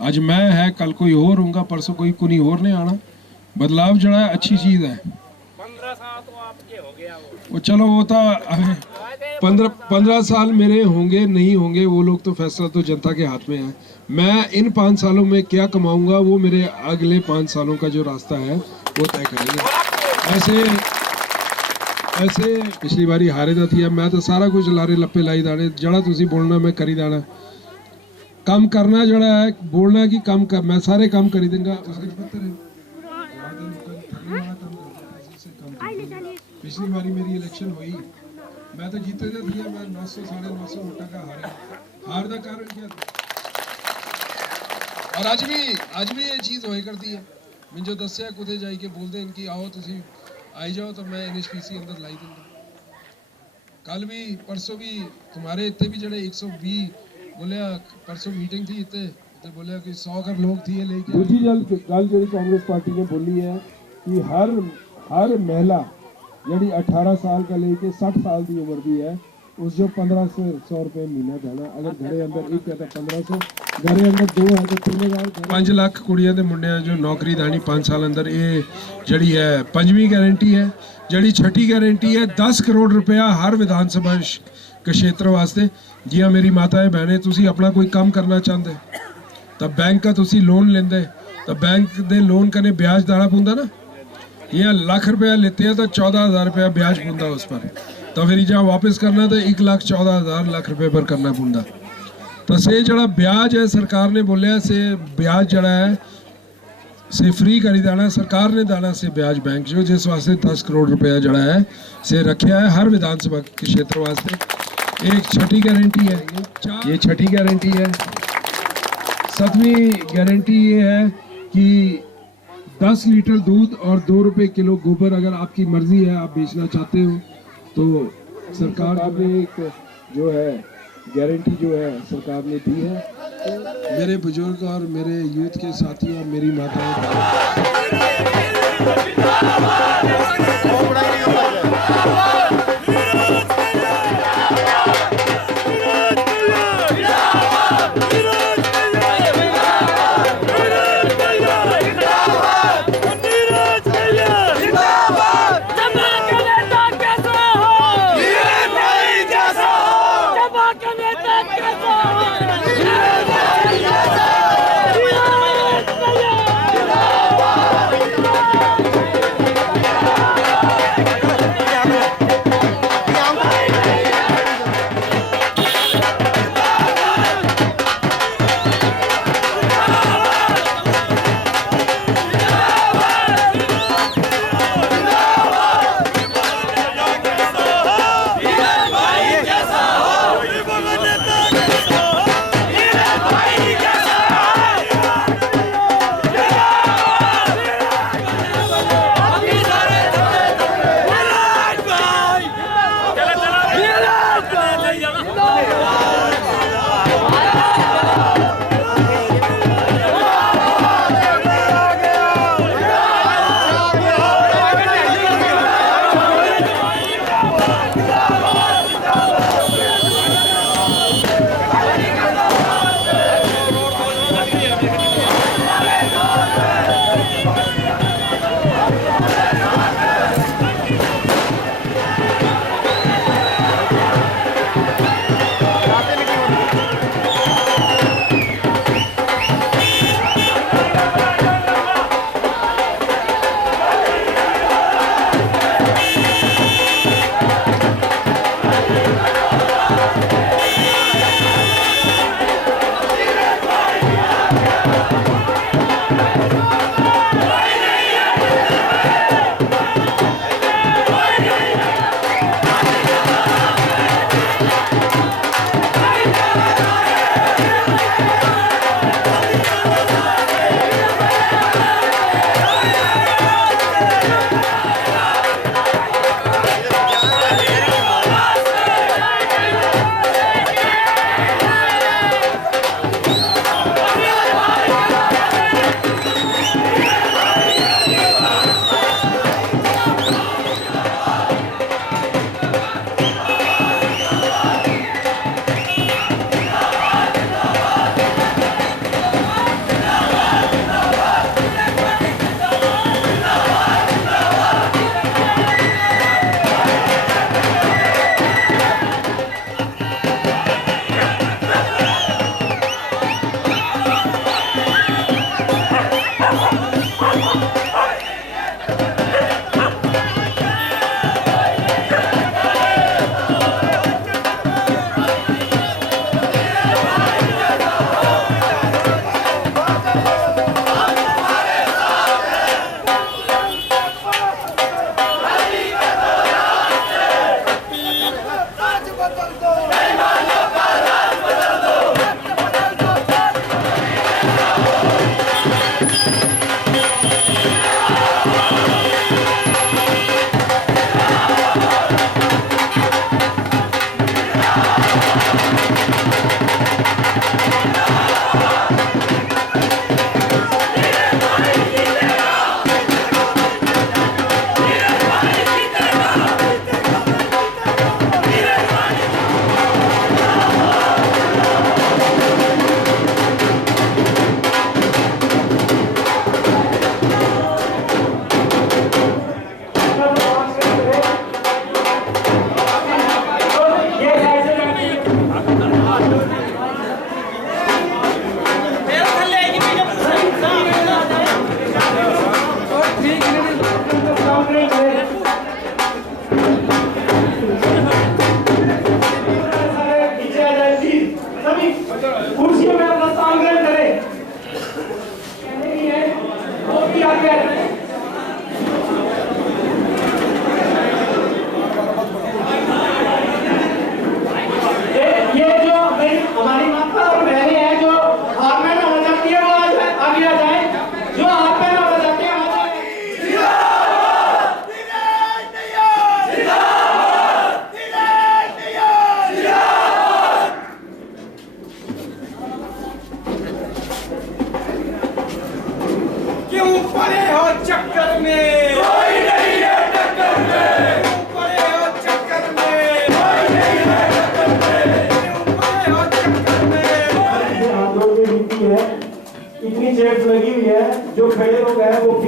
आज मैं है, कल कोई और होगा, परसों कोई होर नहीं आना। बदलाव जड़ा है अच्छी चीज़ है। 15 साल तो आपके हो गया वो चलो वो तो 15 साल मेरे होंगे नहीं होंगे वो लोग तो फैसला तो जनता के हाथ में है। मैं इन 5 सालों में क्या कमाऊंगा वो मेरे अगले 5 सालों का जो रास्ता है वो तय करेंगे। ऐसे पिछली बारी हारे दा थी, मैं तो सारा कुछ लारे लप्पे लाई दाने, जड़ा तुसी बोलना मैं करी देना। काम करना जड़ा है, बोलना कि काम कर, मैं सारे काम करी दूंगा। पिछली बारी मेरी इलेक्शन हुई, मैं तो जीते थे, मैं 900 950 वोटा का हार दा कारण क्या था। और आज भी ये चीज़ होए करती है। मैं जो दस्या कुछ जाई के बोलते इनकी आओ तुसी आई जाओ तो मैं NHPC अंदर लाई दूंगा। कल भी परसों भी तुम्हारे इतने भी जड़े 120 बोलिया, परसों मीटिंग थी इतने बोलिया कि 100 कर लोग थी लेके। दूसरी गल जी कांग्रेस पार्टी ने बोली है कि हर महिला जी 18 साल का लेके 60 साल की उम्र की है उस जो 1500 रुपये महीना देना। अगर घरे अंदर एक है तो 1500, घरे अंदर 2 है तो 3000। 5 लाख कुड़ियां दे मुंडियां जो नौकरी दानी 5 साल अंदर, ये जड़ी है 5वीं गारंटी है। जड़ी 6ठी गारंटी है 10 करोड़ रुपया हर विधानसभा क्षेत्र वास्ते। जियां मेरी माताएं बहनें तुसी अपना कोई काम करना चाहते तो बैंक का तुसी लोन लेंदे तो बैंक दे लोन कने ब्याज देना पुंदा ना। ये लाख रुपया लेते हैं तो 14,000 रुपया ब्याज पुंदा उस पर, तो फिर जहाँ वापस करना तो 1,14,000 लाख रुपये पर करना पुंदा। तो से जड़ा ब्याज है सरकार ने बोलिया से ब्याज जड़ा है से फ्री करी देना, सरकार ने देना से ब्याज बैंक जो, जिस वास्ते 10 करोड़ रुपया जड़ा है से रखा है हर विधानसभा के क्षेत्र वास्ते। एक 6ठी गारंटी है, ये 6ठी गारंटी है। 7वीं गारंटी ये है कि 10 लीटर दूध और 2 रुपये किलो गोबर अगर आपकी मर्जी है आप बेचना चाहते हो तो सरकार ने एक जो है गारंटी जो है सरकार ने दी है। मेरे बुजुर्ग और मेरे यूथ के साथियों और मेरी माताएं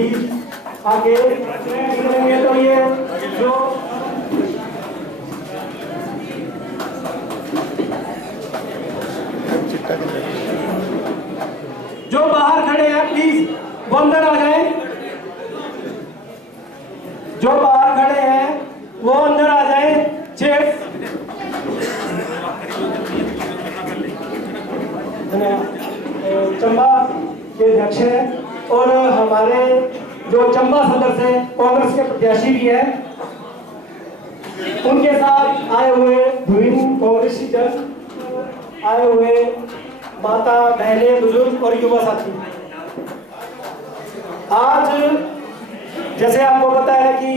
प्लीज आगे निकलेंगे तो ये जो बाहर खड़े हैं प्लीज वो अंदर आ जाएं। जो बाहर खड़े हैं वो अंदर आ जाएं। चेक चंबा के अध्यक्ष हैं और हमारे जो चंबा सदर से कांग्रेस के प्रत्याशी भी हैं, उनके साथ आए हुए विभिन्न कांग्रेसी जन, आए हुए माता बहनें, बुजुर्ग और युवा साथी। आज जैसे आपको पता है कि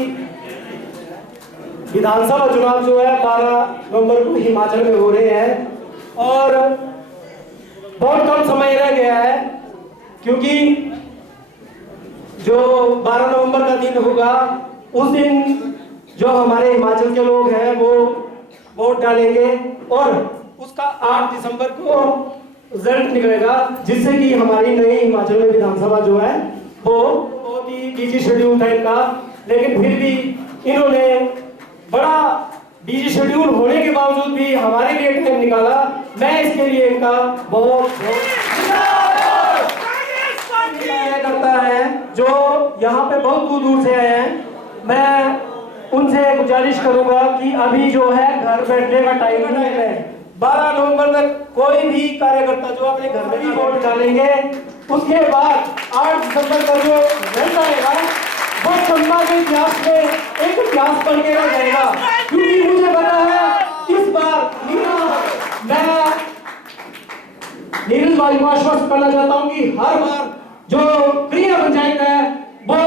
विधानसभा चुनाव जो है 12 नवंबर को हिमाचल में हो रहे हैं और बहुत कम समय रह गया है, क्योंकि जो 12 नवंबर का दिन होगा उस दिन जो हमारे हिमाचल के लोग हैं वो वोट डालेंगे और उसका 8 दिसंबर को रिजल्ट निकलेगा, जिससे कि हमारी नई हिमाचल में विधानसभा जो है वो बहुत ही बिजी शेड्यूल था इनका, लेकिन फिर भी इन्होंने बड़ा बिजी शेड्यूल होने के बावजूद भी हमारे लिए टाइम निकाला। मैं इसके लिए इनका बहुत करता है, जो यहाँ पे बहुत दूर दूर से आए हैं। मैं उनसे गुजारिश करूंगा कि अभी जो है घर बैठने का टाइम नहीं है। 12 नवंबर तक कोई भी कार्यकर्ता जो अपने घर में ही वोट डालेंगे, उसके बाद 8 दिसंबर का जो रिजल्ट आएगा वो चंबा के इतिहास में एक इतिहास बन के रह जाएगा, क्योंकि मुझे पता है इस बार मैं नीरज भाई को आश्वस्त करना चाहता हूँ कि हर बार जो क्रिया पंचायत है वो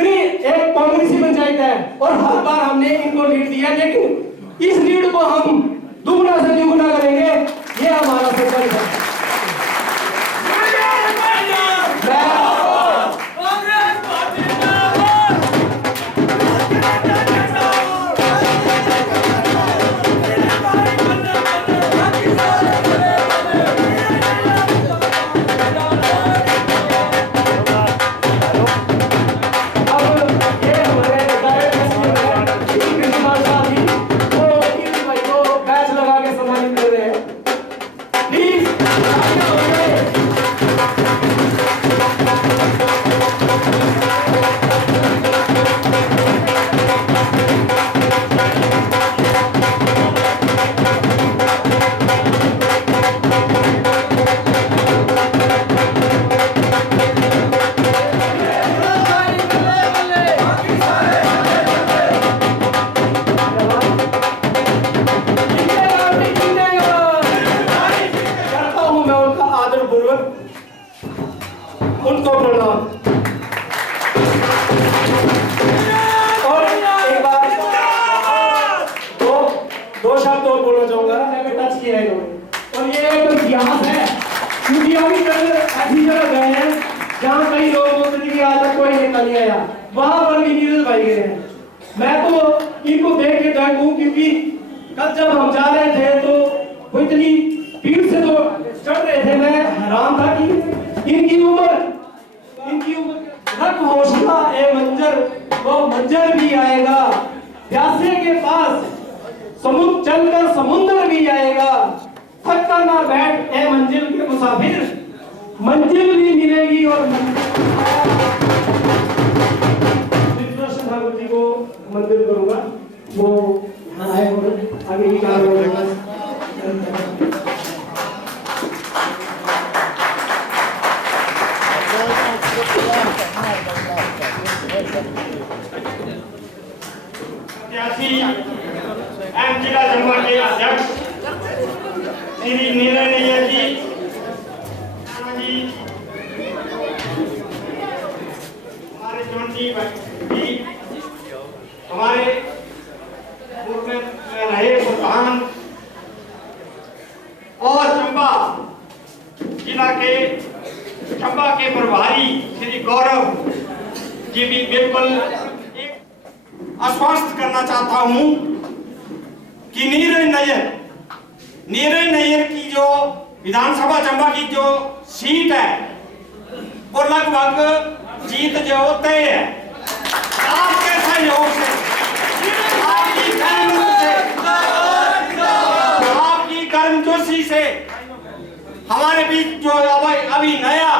एक कांग्रेसी पंचायत है और हर बार हमने इनको लीड दिया, लेकिन इस लीड को हम दुगना से दुगना करेंगे, ये हमारा संकल्प है। उनको प्रणाम। और एक बार दो शब्द और बोलना चाहूंगा, टच किया है इन्होंने, और ये एक इतिहास है, क्योंकि अभी तक ऐसी जगह गए हैं जहाँ कई लोग बोलते थे कि आज तक कोई नेता नहीं आया, वहां पर भी नीरज भाई गए हैं। मैं तो इनको देख के दंग हूँ, क्योंकि कल जब हम जा रहे थे तो वो इतनी भीड़ से तो चढ़ रहे थे, मैं हैरान था कि इनकी उम्र रख हौसला ए मंजर, वो मंजर भी आएगा, प्यासे के पास समुद्र चलकर समुद्र भी आएगा, थक कर ना बैठ ए मंजिल के मुसाफिर, मंजिल भी मिलेगी। और ठाकुर जी को मंदिर करूंगा, वो आए और आगे ही कार्य जिला चंबा के अध्यक्ष श्री नीरज नैयर जी, हमारे जोंटी भाई, हमारे पूर्व में रहे प्रधान और चंबा जिला के चंबा के प्रभारी श्री गौरव जी भी बिल्कुल आश्वस्त करना चाहता हूं कि नीरज नैयर की जो विधानसभा चंबा की जो सीट है वो लगभग जीत जो होते हैं आपके सहयोग से, आपकी मेहनत से, आपकी गर्मजोशी से हमारे बीच जो अभी नया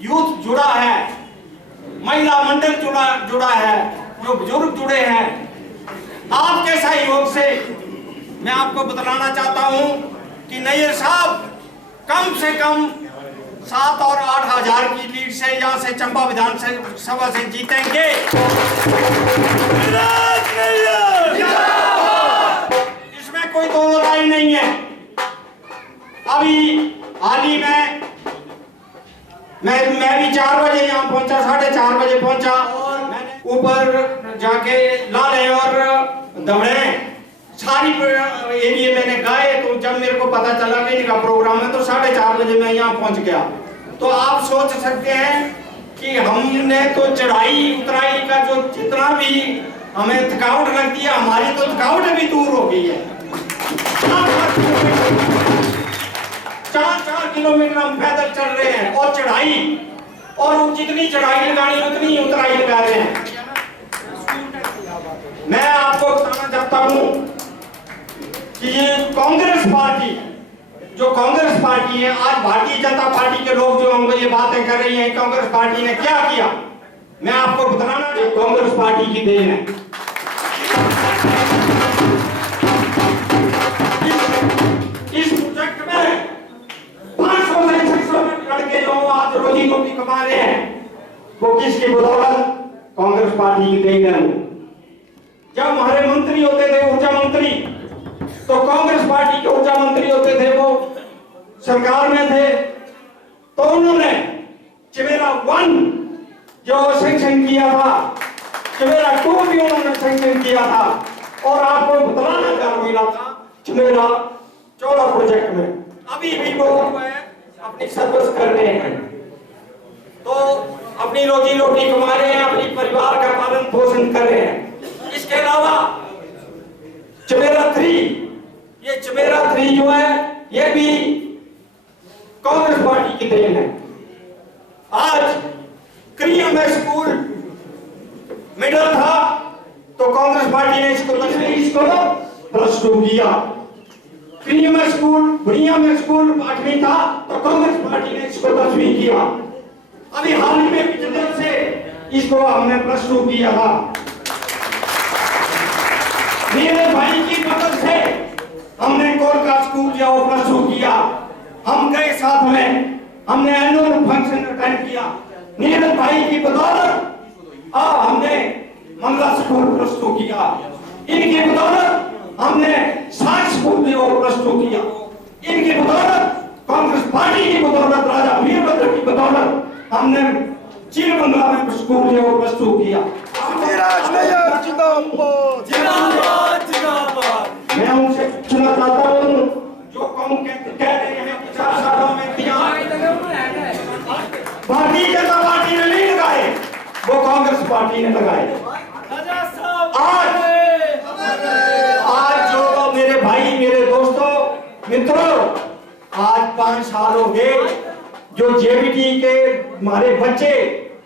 यूथ जुड़ा है, महिला मंडल जुड़ा है, जो बुजुर्ग जुड़े हैं, आपके सहयोग से मैं आपको बतलाना चाहता हूं कि नैयर साहब कम से कम 7 और 8 हजार की लीड से यहाँ से चंबा विधानसभा से जीतेंगे। इसमें कोई दो राय नहीं है। अभी हाल ही में मैं भी 4 बजे यहाँ पहुंचा, 4:30 बजे पहुंचा। मैंने ऊपर जाके लाले और दमड़े सारी एरिया मैंने गाए। तो जब मेरे को पता चला कि इनका प्रोग्राम है तो 4:30 बजे मैं यहाँ पहुंच गया। तो आप सोच सकते हैं कि हमने तो चढ़ाई उतराई का जो जितना भी हमें थकावट लगती है, हमारी तो थकावट भी दूर हो गई है। 4 किलोमीटर हम पैदल चल रहे हैं और चढ़ाई, और जितनी चढ़ाई लगानी उतनी उतराई लगा रहे हैं। मैं आपको बताना चाहता हूं कि ये कांग्रेस पार्टी है, आज भारतीय जनता पार्टी के लोग जो हमको ये बातें कर रही हैं कांग्रेस पार्टी ने क्या किया, मैं आपको बताना कि कांग्रेस पार्टी की देन है। इस प्रोजेक्ट में 500 से 600 लड़के जो आज रोजी रोटी कमा रहे हैं, वो किसकी बदौलत? कांग्रेस पार्टी की देन है। जब हमारे मंत्री होते थे, ऊर्जा मंत्री, तो कांग्रेस पार्टी के ऊर्जा मंत्री होते थे, वो सरकार में थे, तो उन्होंने चमेरा 1 जो सैंक्शन किया था, चमेरा 2 भी उन्होंने सैंक्शन किया था, और आपको बतलाना कर मिला था चमेरा 14 प्रोजेक्ट में। अभी भी वो अपनी सर्विस कर रहे हैं, तो अपनी रोजी रोटी कमा रहे हैं, अपनी परिवार का पालन पोषण कर रहे हैं। इसके अलावा चमेरा 3, ये चमेरा 3 जो है ये भी कांग्रेस पार्टी की देन है। आज क्रिया में स्कूल मिडिल था तो कांग्रेस पार्टी ने इसको +2 किया। क्रिया में स्कूल, बुढ़िया में स्कूल 8वीं था तो कांग्रेस पार्टी ने इसको 10वीं किया। अभी हाल ही में पिछले से इसको हमने +2 किया था। मेरे भाई की मदद से हमने कोलका स्कूल जो +2 किया। हम गए साथ में, हमने एनुअल फंक्शन अटेंड किया। नीरज भाई की बदौलत हमने मंगला स्कूल +2 किया। इनकी बदौलत हमने 60 स्कूल जो +2 किया। इनकी बदौलत, कांग्रेस पार्टी की बदौलत, राजा वीरभद्र की बदौलत हमने चीर बंगला में स्कूल जो +2 किया। मैं उनसे पूछना चाहता हूँ जो कह रहे हैं 50 सालों में भारतीय जनता पार्टी ने नहीं लगाए, वो कांग्रेस पार्टी ने लगाए। आज जो मेरे भाई, मेरे दोस्तों, मित्रों, आज 5 साल हो गए जो जेबीटी के हमारे बच्चे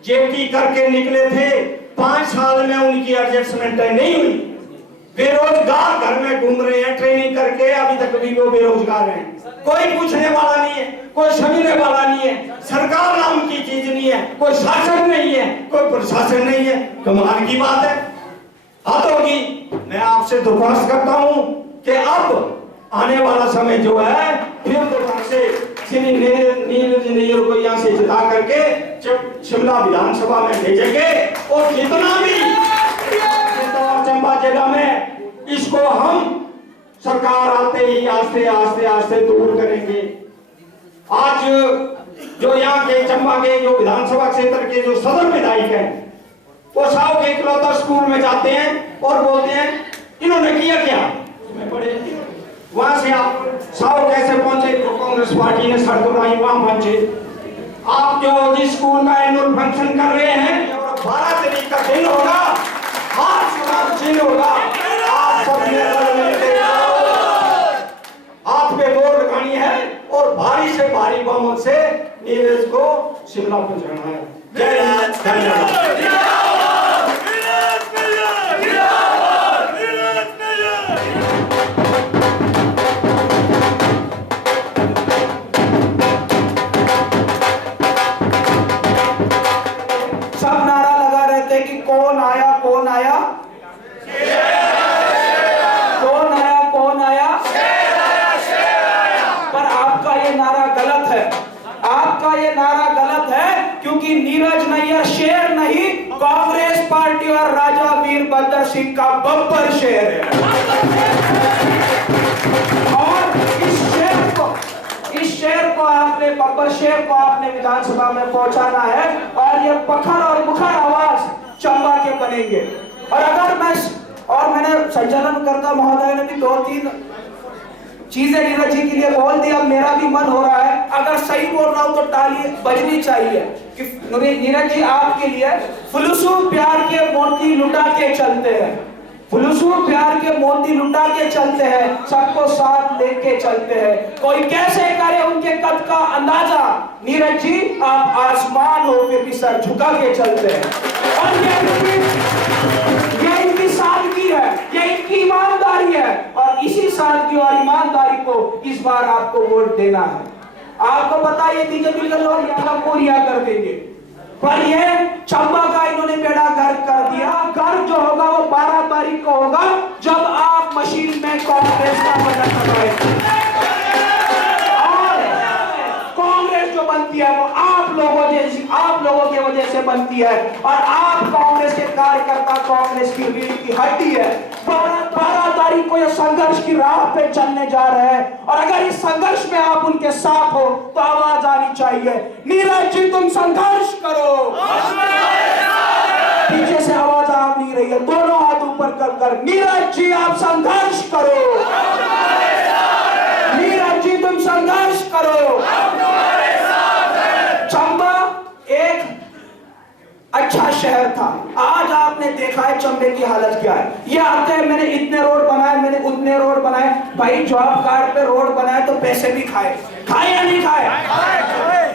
जेबीटी करके निकले थे, 5 साल में उनकी एडजस्टमेंट नहीं हुई। बेरोजगार घर में घूम रहे हैं ट्रेनिंग करके, अभी तक भी वो बेरोजगार हैं। कोई पूछने वाला नहीं है, कोई समझने वाला नहीं है, सरकार नाम की चीज नहीं है, कोई शासन नहीं है, कोई प्रशासन नहीं है। कमाल की बात है, हद होगी। मैं आपसे दरख्वास्त करता हूं कि अब आने वाला समय जो है फिर दोबारा से नीरज नैयर को यहाँ से जिता करके शिमला विधानसभा में भेजेंगे, और जितना भी चंबा जिला में इसको हम सरकार आते ही आस्ते आस्ते आस्ते दूर करेंगे। आज जो यहाँ के चंबा के जो विधानसभा क्षेत्र के जो सदर विधायक हैं, वो साहब के इकलौता स्कूल में जाते हैं और बोलते हैं इन्होंने किया क्या। वहां से आप साहब कैसे पहुंचे? तो कांग्रेस पार्टी ने सड़क बनाई, वहां पहुंचे। आप जो जिस स्कूल का एनुअल फंक्शन कर रहे हैं, 12 तारीख का दिन होगा, आज दिन होगा, आप सबने आप पे दौड़ लगानी है और भारी से भारी बहुमत से नीरज को शिमला पहुंचाना है। जय हिंद, धन्यवाद। सब नारा लगा रहे थे कि कौन आया कौन आया, कौन आया कौन आया, पर आपका ये नारा गलत है। आपका ये नारा गलत है क्योंकि नीरज नैयर शेर नहीं, कांग्रेस पार्टी और राजा वीरभद्र सिंह का बब्बर शेर है। और इस शेर को आपने, बब्बर शेर को आपने विधानसभा में पहुंचाना है और ये पखर और मुखर आवाज चंबा के बनेंगे। और अगर मैंने संचालन करता महोदय ने भी 2-3 चीजें नीरज जी के लिए बोल दी। अब मेरा भी मन हो रहा है, अगर सही बोल रहा हूं तो ताली बजनी चाहिए कि नीरज जी आपके लिए फुलूसू प्यार के मोती लुटा के चलते हैं, फुलूसू प्यार के मोती लुटा के चलते हैं, सबको साथ लेके चलते हैं। कोई कैसे करे उनके कद का अंदाजा, नीरज जी आप आसमान हो फिर भी सर झुका के चलते हैं। और ये इनकी सादगी है, ये इनकी ईमानदारी है और इसी सादगी और ईमानदारी को इस बार आपको वोट देना है। आपको पता है बीजेपी के लोग यहाँ पूरिया कर देंगे, पर ये चंबा का इन्होंने बेड़ा गर्क कर दिया। गर्क जो होगा वो 12 तारीख को होगा जब आप मशीन में कांग्रेस का बटन दबाएंगे। और कांग्रेस जो बनती है वो आप लोगों की वजह से बनती है और आप कांग्रेस के कार्यकर्ता कांग्रेस की रीढ़ की हड्डी है। 12 तारीख को ये संघर्ष की राह पे चलने जा रहे हैं और अगर इस संघर्ष में आप उनके साथ हो तो आवाज आनी चाहिए, नीरज जी तुम संघर्ष करो। पीछे से आवाज आ नहीं रही है, दोनों हाथ ऊपर कर नीरज जी आप संघर्ष करो, नीरज जी तुम संघर्ष करो। चंबा एक अच्छा शहर था, आज आपने देखा है चंबे की हालत क्या है। ये आते हैं मैंने इतने रोड बनाए, मैंने उतने रोड बनाए। भाई जॉब कार्ड पे रोड बनाए तो पैसे भी खाए या नहीं खाए?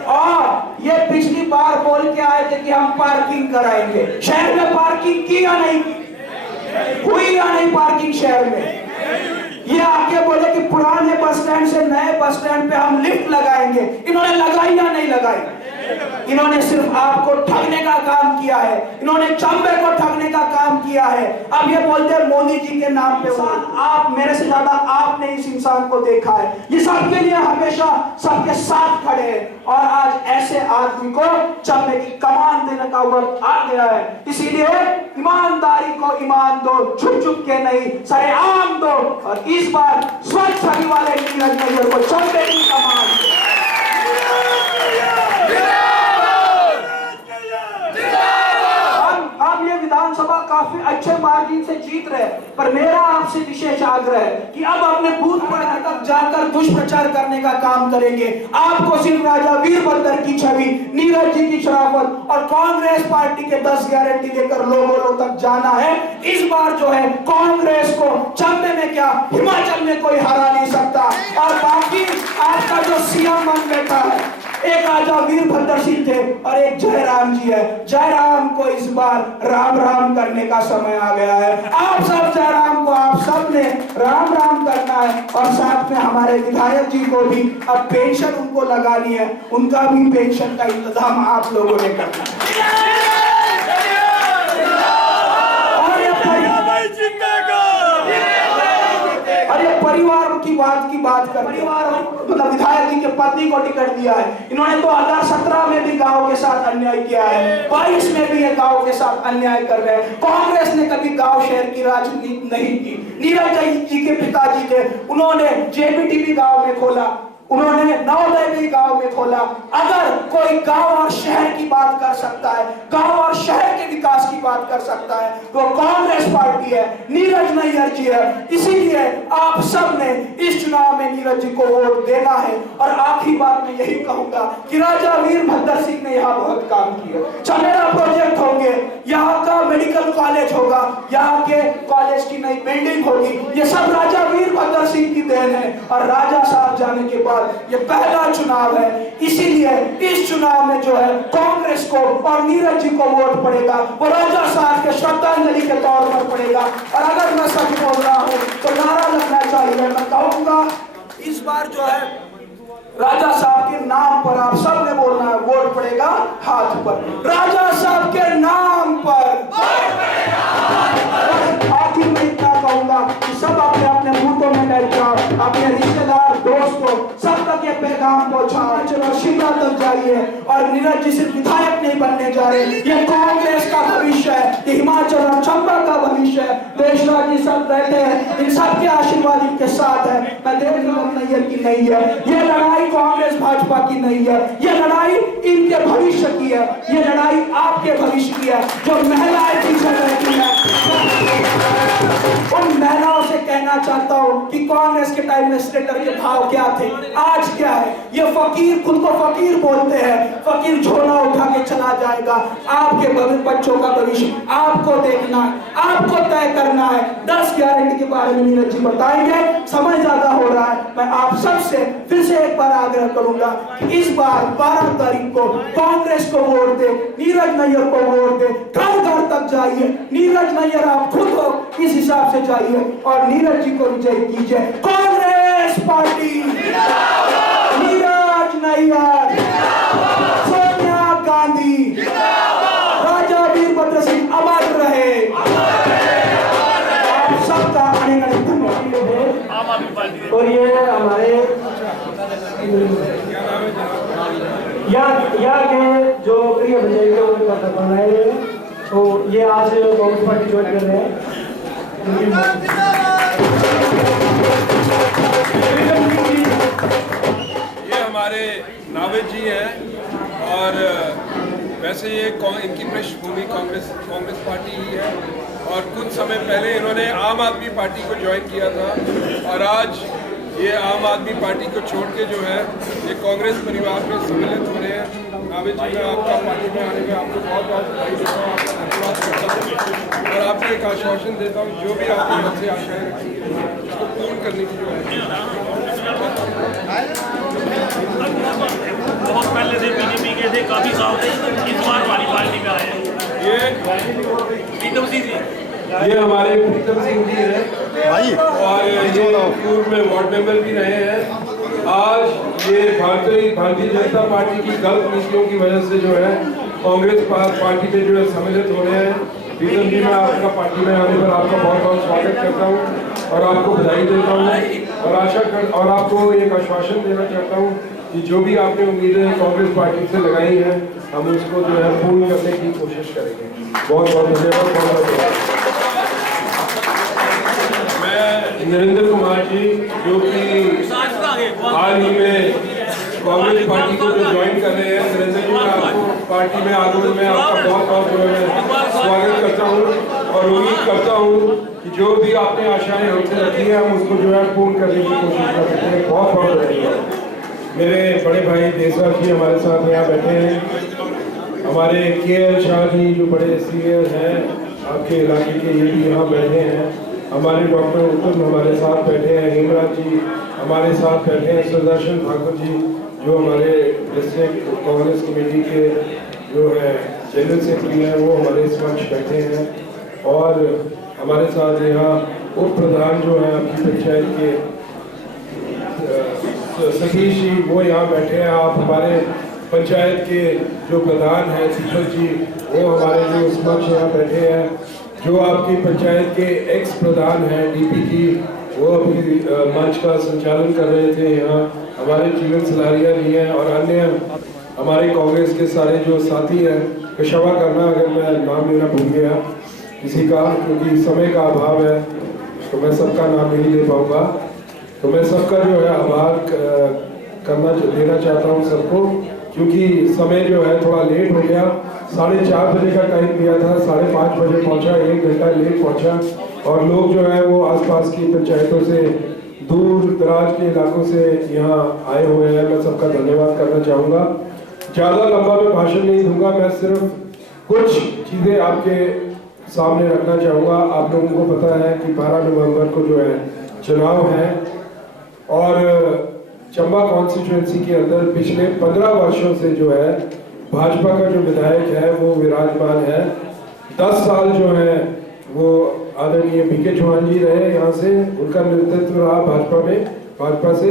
और ये पिछली बार बोल के आए थे कि हम पार्किंग कराएंगे। शहर में पार्किंग की या नहीं की? हुई या नहीं पार्किंग शहर में? ये आके बोले कि पुराने बस स्टैंड से नए बस स्टैंड पे हम लिफ्ट लगाएंगे। इन्होंने लगाई या नहीं लगाई? इन्होंने सिर्फ आपको ठगने का काम किया है, इन्होंने चंबे को ठगने का काम किया है। अब ये बोलते हैं मोदी जी के नाम पे। आप मेरे से ज्यादा आपने इस इंसान को देखा है, ये सबके लिए हमेशा सबके साथ खड़े हैं और आज ऐसे आदमी को चंबे की कमान देने का वक्त आ गया है। इसीलिए ईमानदारी को ईमान दो, छुप छुप के नहीं सरेआम दो और इस बार स्वच्छ छवि वाले नीरज नैयर को चंबे की कमान दो। हम ये विधानसभा काफी अच्छे मार्जिन से जीत रहे हैं, पर मेरा आपसे विशेष आग्रह है कि अब अपने बूथ पर तक जाकर दुष्प्रचार करने का काम करेंगे। आपको सिर्फ राजा वीरभद्र की छवि, नीरज जी की शराफत और कांग्रेस पार्टी के 10 गारंटी लेकर लोगों तक जाना है। इस बार जो है कांग्रेस को चंबे में क्या हिमाचल में कोई हरा नहीं सकता। और बाकी आपका जो सीएम बन बैठा है, एक राजा वीरभद्र सिंह थे और एक जयराम जी है। जयराम को इस बार राम राम करने का समय आ गया है। आप सब जयराम को आप सब ने राम राम करना है और साथ में हमारे विधायक जी को भी अब पेंशन उनको लगानी है, उनका भी पेंशन का इंतजाम आप लोगों ने करना है। परिवार की बात कर, परिवार मतलब विधायक जी के पत्नी को टिकट दिया है। इन्होंने 2017 में भी गांव के साथ अन्याय किया है, 22 में भी ये गांव के साथ अन्याय कर रहे हैं। कांग्रेस ने कभी गांव शहर की राजनीति नहीं की। नीरज जी के पिताजी थे, उन्होंने जेबीटी भी गांव में खोला, उन्होंने नवोदय भी गांव में खोला। अगर कोई गांव और शहर की बात कर सकता है, गांव और शहर के विकास की बात कर सकता है, तो कांग्रेस पार्टी है, नीरज नैयर जी है। इसीलिए आप सब ने इस चुनाव में नीरज जी को वोट देना है। और आखिरी बात मैं यही कहूंगा कि राजा वीरभद्र सिंह ने यहाँ बहुत काम किया। चमेरा प्रोजेक्ट होंगे, यहाँ का मेडिकल कॉलेज होगा, यहाँ के कॉलेज की नई बिल्डिंग होगी, ये सब राजा वीरभद्र सिंह की देन है। और राजा साहब जाने के बाद बाद ये पहला चुनाव है, इसीलिए इस चुनाव में जो है कांग्रेस को और नीरज जी को वोट पड़ेगा, वो राजा साहब के श्रद्धांजलि के तौर पर पड़ेगा। और अगर मैं सच बोल रहा हूँ तो नारा लगना चाहिए, मैं कहूँगा इस बार जो है राजा साहब के नाम पर आप सबने बोलना है वोट पड़ेगा हाथ पर, राजा साहब के नाम पर वोट पड़ेगा हाथ पर। आखिर में इतना कहूंगा कि सब अपने अपने बूथों में बैठ जाओ, अपने रिश्तेदार दोस्तों सब तक ये पैगाम पहुंचाओ, चलो शिमला तक जाइए। और नीरज जी सिर्फ विधायक नहीं बनने जा रहे, ये कांग्रेस का भविष्य है, ये हिमाचल और चंबा का भविष्य है। देशराज जी सब रहते हैं, इन सबके आशीर्वाद इनके साथ है। मैं देवेंद्र नैयर की नहीं है ये लड़ाई, कांग्रेस भाजपा की नहीं है ये लड़ाई, इनके भविष्य की है, ये लड़ाई आपके भविष्य की है। जो महिलाएं पीछे रहती हैं उन महिलाओं से कहना चाहता हूं कि कांग्रेस के टाइम में सिलेंडर के भाव क्या थे, आज क्या है। ये फकीर खुद को फकीर बोलते हैं, फकीर झोला उठा के चला जाएगा। आपके बच्चों का भविष्य आपको देखना है, आपको तय करना है। 10 गारंटी के बारे में नीरज जी बताएंगे, समय ज्यादा हो रहा है। मैं आप सबसे फिर से एक बार आग्रह करूंगा कि इस बार 12 तारीख को कांग्रेस को वोट दे, नीरज नैयर को वोट दे, घर घर तक जाइए। नीरज नैयर आप खुद हो, इस हिसाब से जाइए और नीरज जी को विजयी कीजिए। कांग्रेस पार्टी, नीरज नैयर, सोनिया गांधी, राजा वीरभद्र सिंह अमर रहे। आप सबका अनेक अनेक धन्यवाद। और ये हमारे यहाँ के जो प्रिय विजयी के बन रहे हैं, तो ये आज कांग्रेस पार्टी ज्वाइन कर रहे हैं। ये हमारे नावेद जी हैं और वैसे ये इनकी पृष्ठभूमि कांग्रेस पार्टी ही है और कुछ समय पहले इन्होंने आम आदमी पार्टी को ज्वाइन किया था और आज ये आम आदमी पार्टी को छोड़ के जो है ये कांग्रेस परिवार में सम्मिलित हो रहे हैं। नावेद जी, मैं आपका पार्टी में आने में आपको बहुत बहुत बधाई देता हूँ, आपका धन्यवाद करता हूँ और आपको एक आश्वासन देता हूँ जो भी आपके मन से आशाएं रखी है उसको पूर्ण करने की जो है। बहुत पहले से बीजेपी के थे, काफी साल थे, इस बार हमारी पार्टी में आए हैं। ये प्रीतम सिंह जी, ये हमारे प्रीतम सिंह जी हैं और ये पूर्व में वार्ड मेंबर भी रहे हैं। आज ये भारतीय जनता पार्टी की गलत नीतियों की वजह से जो है कांग्रेस पार्टी में जो है सम्मिलित हो रहे हैं। प्रीतम जी, मैं आपका पार्टी में आने पर आपका बहुत बहुत स्वागत करता हूँ और आपको बधाई देता हूँ और आपको एक आश्वासन देना चाहता हूँ कि जो भी आपने उम्मीदें कांग्रेस पार्टी से लगाई हैं हम उसको जो है पूर्ण करने की कोशिश करेंगे। बहुत बहुत धन्यवाद। मैं नरेंद्र कुमार जी, जो कि हाल ही में कांग्रेस पार्टी को जो ज्वाइन कर रहे हैं, नरेंद्र जी, मैं आपको पार्टी में आगमन में आपका बहुत बहुत जो है स्वागत करता हूँ और उम्मीद करता हूँ कि जो भी आपने आशाएं हमसे रखी है हम उसको जो है पूर्ण करने की कोशिश कर सकते हैं। बहुत बहुत धन्यवाद। मेरे बड़े भाई देशराज जी हमारे साथ यहाँ बैठे हैं, हमारे KL शाह जी जो बड़े सीनियर हैं आपके इलाके के, ये भी यहाँ बैठे हैं। हमारे डॉक्टर उत्तम हमारे साथ बैठे हैं, हेमराज जी हमारे साथ बैठे हैं, सुदर्शन ठाकुर जी जो हमारे डिस्ट्रिक्ट कांग्रेस कमेटी के जो है जनरल सेक्रेटरी हैं वो हमारे समक्ष बैठे हैं और हमारे साथ यहाँ उप प्रधान जो हैं आपकी पंचायत के सतीश जी वो यहाँ बैठे हैं। आप हमारे पंचायत के जो प्रधान हैं दीपक जी वो हमारे जो समक्ष यहाँ बैठे हैं। जो आपकी पंचायत के एक्स प्रधान हैं DP जी वो अभी मंच का संचालन कर रहे थे यहाँ। हमारे जीवन सलारिया जी हैं और अन्य हमारे कांग्रेस के सारे जो साथी हैं, क्षमा करना अगर मैं नाम लेना भूल गया किसी का, क्योंकि समय का अभाव है तो मैं सबका नाम नहीं ले पाऊँगा। तो मैं सबका जो है आभार देना चाहता हूँ सबको, क्योंकि समय जो है थोड़ा लेट हो गया। 4:30 बजे का टाइम दिया था, 5:30 बजे पहुँचा, 1 घंटा लेट पहुँचा और लोग जो है वो आसपास की पंचायतों से दूर दराज के इलाकों से यहाँ आए हुए हैं। मैं सबका धन्यवाद करना चाहूँगा। ज़्यादा लंबा मैं भाषण नहीं दूंगा, मैं सिर्फ कुछ चीज़ें आपके सामने रखना चाहूँगा। आप लोगों को पता है कि 12 नवंबर को जो है चुनाव है और चंबा कॉन्स्टिट्यूएंसी के अंदर पिछले 15 वर्षों से जो है भाजपा का जो विधायक है वो विराजमान है। 10 साल जो है वो आदरणीय बीके चौहान जी रहे यहाँ से, उनका नेतृत्व रहा भाजपा से,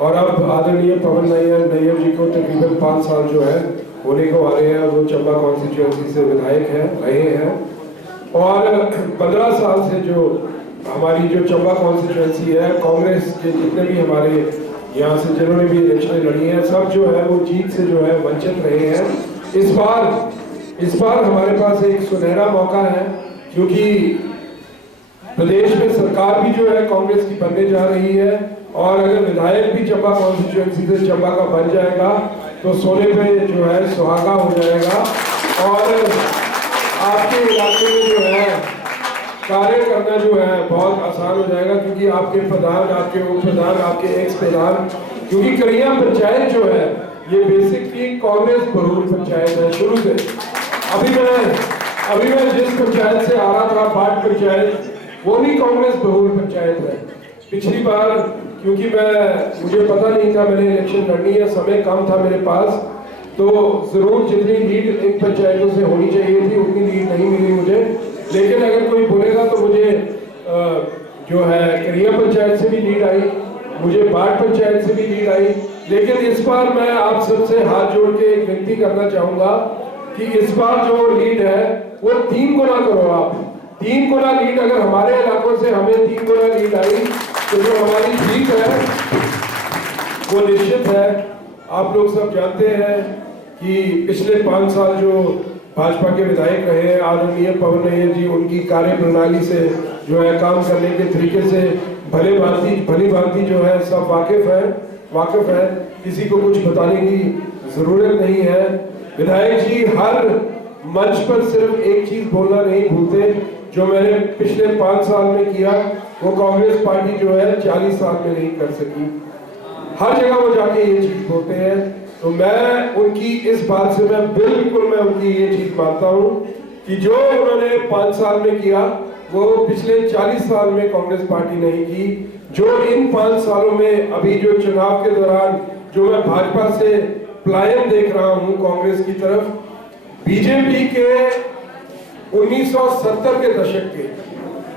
और अब आदरणीय पवन नैयर जी को तकरीबन 5 साल जो है होने को आ रहे हैं। वो चंबा कॉन्स्टिट्यूएंसी से विधायक रहे हैं और 15 साल से जो हमारी जो चंबा कॉन्स्टिट्यूएंसी है, कांग्रेस के जितने भी हमारे यहाँ से जिन्होंने भी इलेक्शन लड़ी हैं सब जो है वो जीत से जो है वंचित रहे हैं। इस बार हमारे पास एक सुनहरा मौका है, क्योंकि प्रदेश में सरकार भी जो है कांग्रेस की बनने जा रही है, और अगर विधायक भी चंबा कॉन्स्टिट्यूएंसी से चंबा का बन जाएगा तो सोने पे जो है सुहागा हो जाएगा, और आपके इलाके में जो है कार्य करना जो है बहुत आसान हो जाएगा, क्योंकि आपके प्रधान, आपके उप प्रधान, आपके एक्स प्रधान, क्योंकि करिया पंचायत जो है ये बेसिकली कांग्रेस बहुल पंचायत है शुरू से। अभी मैं जिस पंचायत से आ रहा था, बाट पंचायत, वो भी कांग्रेस बहुल पंचायत है। पिछली बार क्योंकि मुझे पता नहीं था मैंने इलेक्शन लड़नी है, समय कम था मेरे पास, तो जरूर जितनी लीड इन पंचायतों से होनी चाहिए थी उतनी लीड नहीं मिली मुझे। लेकिन अगर कोई बोलेगा तो मुझे जो है करिया पंचायत से भी लीड आई, मुझे बाट पंचायत से भी लीड आई। लेकिन इस बार मैं आप सबसे हाथ जोड़ के एक विनती करना चाहूंगा कि इस बार जो लीड है वो 3 गुना करो आप। 3 गुना लीड अगर हमारे इलाकों से हमें 3 गुना लीड आई तो जो हमारी जीत है वो निश्चित है। आप लोग सब जानते हैं कि पिछले 5 साल जो भाजपा के विधायक रहे हैं आदरणीय पवन नैयर जी, उनकी कार्य प्रणाली से जो है काम करने के तरीके से भली भांति जो है सब वाकिफ है, किसी को कुछ बताने की जरूरत नहीं है। विधायक जी हर मंच पर सिर्फ एक चीज बोलना नहीं भूलते, जो मैंने पिछले 5 साल में किया वो कांग्रेस पार्टी जो है 40 साल में नहीं कर सकी। हर जगह वो जाके ये चीज बोलते हैं, तो मैं उनकी इस बात से मैं उनकी ये चीज मानता हूँ कि जो उन्होंने 5 साल में किया वो पिछले 40 साल में कांग्रेस पार्टी नहीं की। जो इन 5 सालों में अभी जो चुनाव के दौरान जो मैं भाजपा से पलायन देख रहा हूँ कांग्रेस की तरफ, बीजेपी के 1970 के दशक के,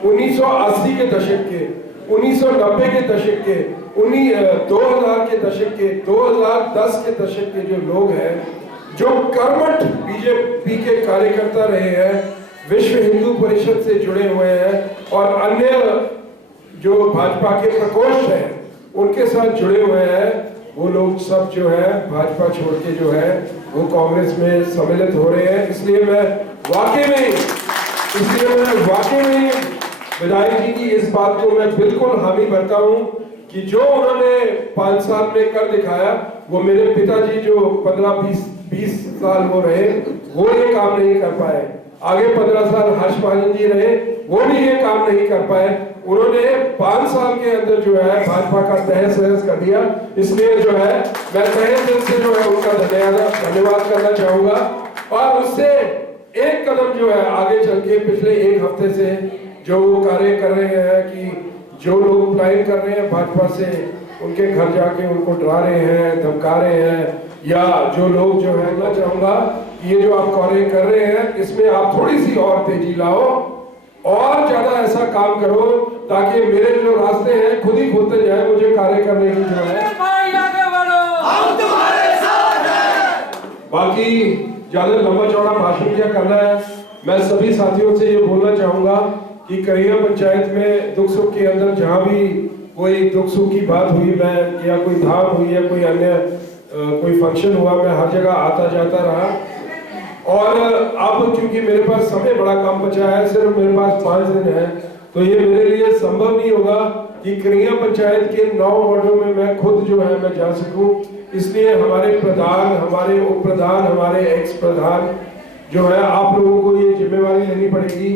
1980 के दशक के, 1990 के दशक के, 2000 के दशक के, 2010 के दशक के जो लोग हैं, जो कर्मठ बीजेपी के कार्यकर्ता रहे हैं, विश्व हिंदू परिषद से जुड़े हुए हैं और अन्य जो भाजपा के प्रकोष्ठ हैं उनके साथ जुड़े हुए हैं, वो लोग सब जो है भाजपा छोड़ के जो है वो कांग्रेस में सम्मिलित हो रहे हैं। इसलिए मैं वाकई में विधायक जी की इस बात को मैं बिल्कुल हामी भरता हूँ कि जो उन्होंने 5 साल में कर दिखाया वो मेरे पिताजी जो 15-20 साल वो रहे वो ये काम नहीं कर पाए। आगे 15 साल हर्ष महाजन जी रहे, वो भी ये काम नहीं कर पाए। उन्होंने 5 साल के अंदर जो है भाजपा का तहस नहस कर दिया। इसलिए जो है मैं तहे दिल से जो है उनका धन्यवाद करना चाहूंगा, और उससे एक कदम जो है आगे चल के पिछले 1 हफ्ते से जो वो कार्य कर रहे हैं कि जो लोग पलायन कर रहे हैं भाजपा से, उनके घर जाके उनको डरा रहे हैं, धमका रहे हैं, या जो लोग जो है मैं चाहूंगा ये जो आप कार्य कर रहे हैं इसमें आप थोड़ी सी और तेजी लाओ और ज्यादा ऐसा काम करो ताकि मेरे जो रास्ते हैं खुद ही खुलते जाए। मुझे कार्य करने की जो है हम तुम्हारे साथ हैं। बाकी ज्यादा लंबा चौड़ा भाषण क्या करना है, मैं सभी साथियों से ये बोलना चाहूंगा कि करिया पंचायत में दुख सुख के अंदर जहाँ भी कोई दुख सुख की बात हुई, मैं या कोई धाम हुई या कोई अन्य कोई फंक्शन हुआ, मैं हर जगह आता जाता रहा। और अब क्योंकि मेरे पास समय बड़ा कम बचा है, सिर्फ मेरे पास 5 दिन है, तो ये मेरे लिए संभव नहीं होगा कि करिया पंचायत के 9 वार्डों में मैं खुद जो है मैं जा सकूं। इसलिए हमारे प्रधान, हमारे उप प्रधान, हमारे एक्स प्रधान जो है आप लोगों को ये जिम्मेवारी लेनी पड़ेगी।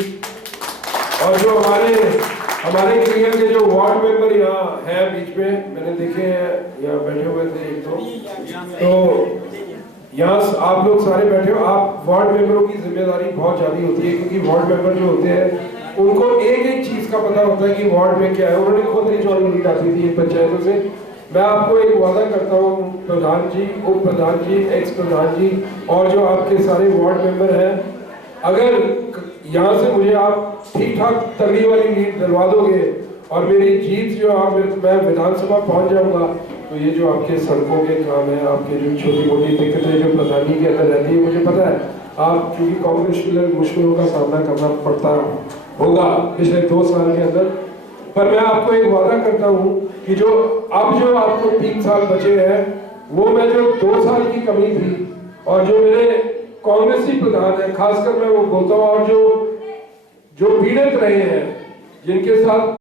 और जो हमारे करिया के जो वार्ड मेंबर यहाँ है बीच में, मैंने देखे हैं यहाँ बैठे हुए थे एक तो यहाँ आप लोग सारे बैठे हो। आप वार्ड मेंबरों की जिम्मेदारी बहुत ज्यादा होती है, क्योंकि वार्ड मेंबर जो होते हैं उनको एक चीज का पता होता है कि वार्ड में क्या है। उन्होंने खुद नहीं ज्वाइन लीड आती थी पंचायतों से, मैं आपको एक वादा करता हूँ प्रधान जी, उप प्रधान जी, एक्स प्रधान जी और जो आपके सारे वार्ड मेंबर हैं, अगर यहाँ से मुझे आप ठीक ठाक तगड़ी वाली लीड दिलवा दोगे और मेरी जीत जो आप मैं विधानसभा पहुँच जाऊँगा, तो ये जो आपके सड़कों के काम है, आपके जो छोटी मोटी दिक्कतें जो प्रधानी के अंदर रहती है, मुझे पता है आप क्योंकि कांग्रेस के मुश्किलों का सामना करना पड़ता होगा पिछले 2 साल के अंदर, पर मैं आपको एक वादा करता हूँ कि जो आपको 3 साल बचे हैं, वो मैं जो 2 साल की कमी थी और जो मेरे कांग्रेसी प्रधान है खासकर मैं वो बोलता हूँ, और जो पीड़ित रहे हैं, जिनके साथ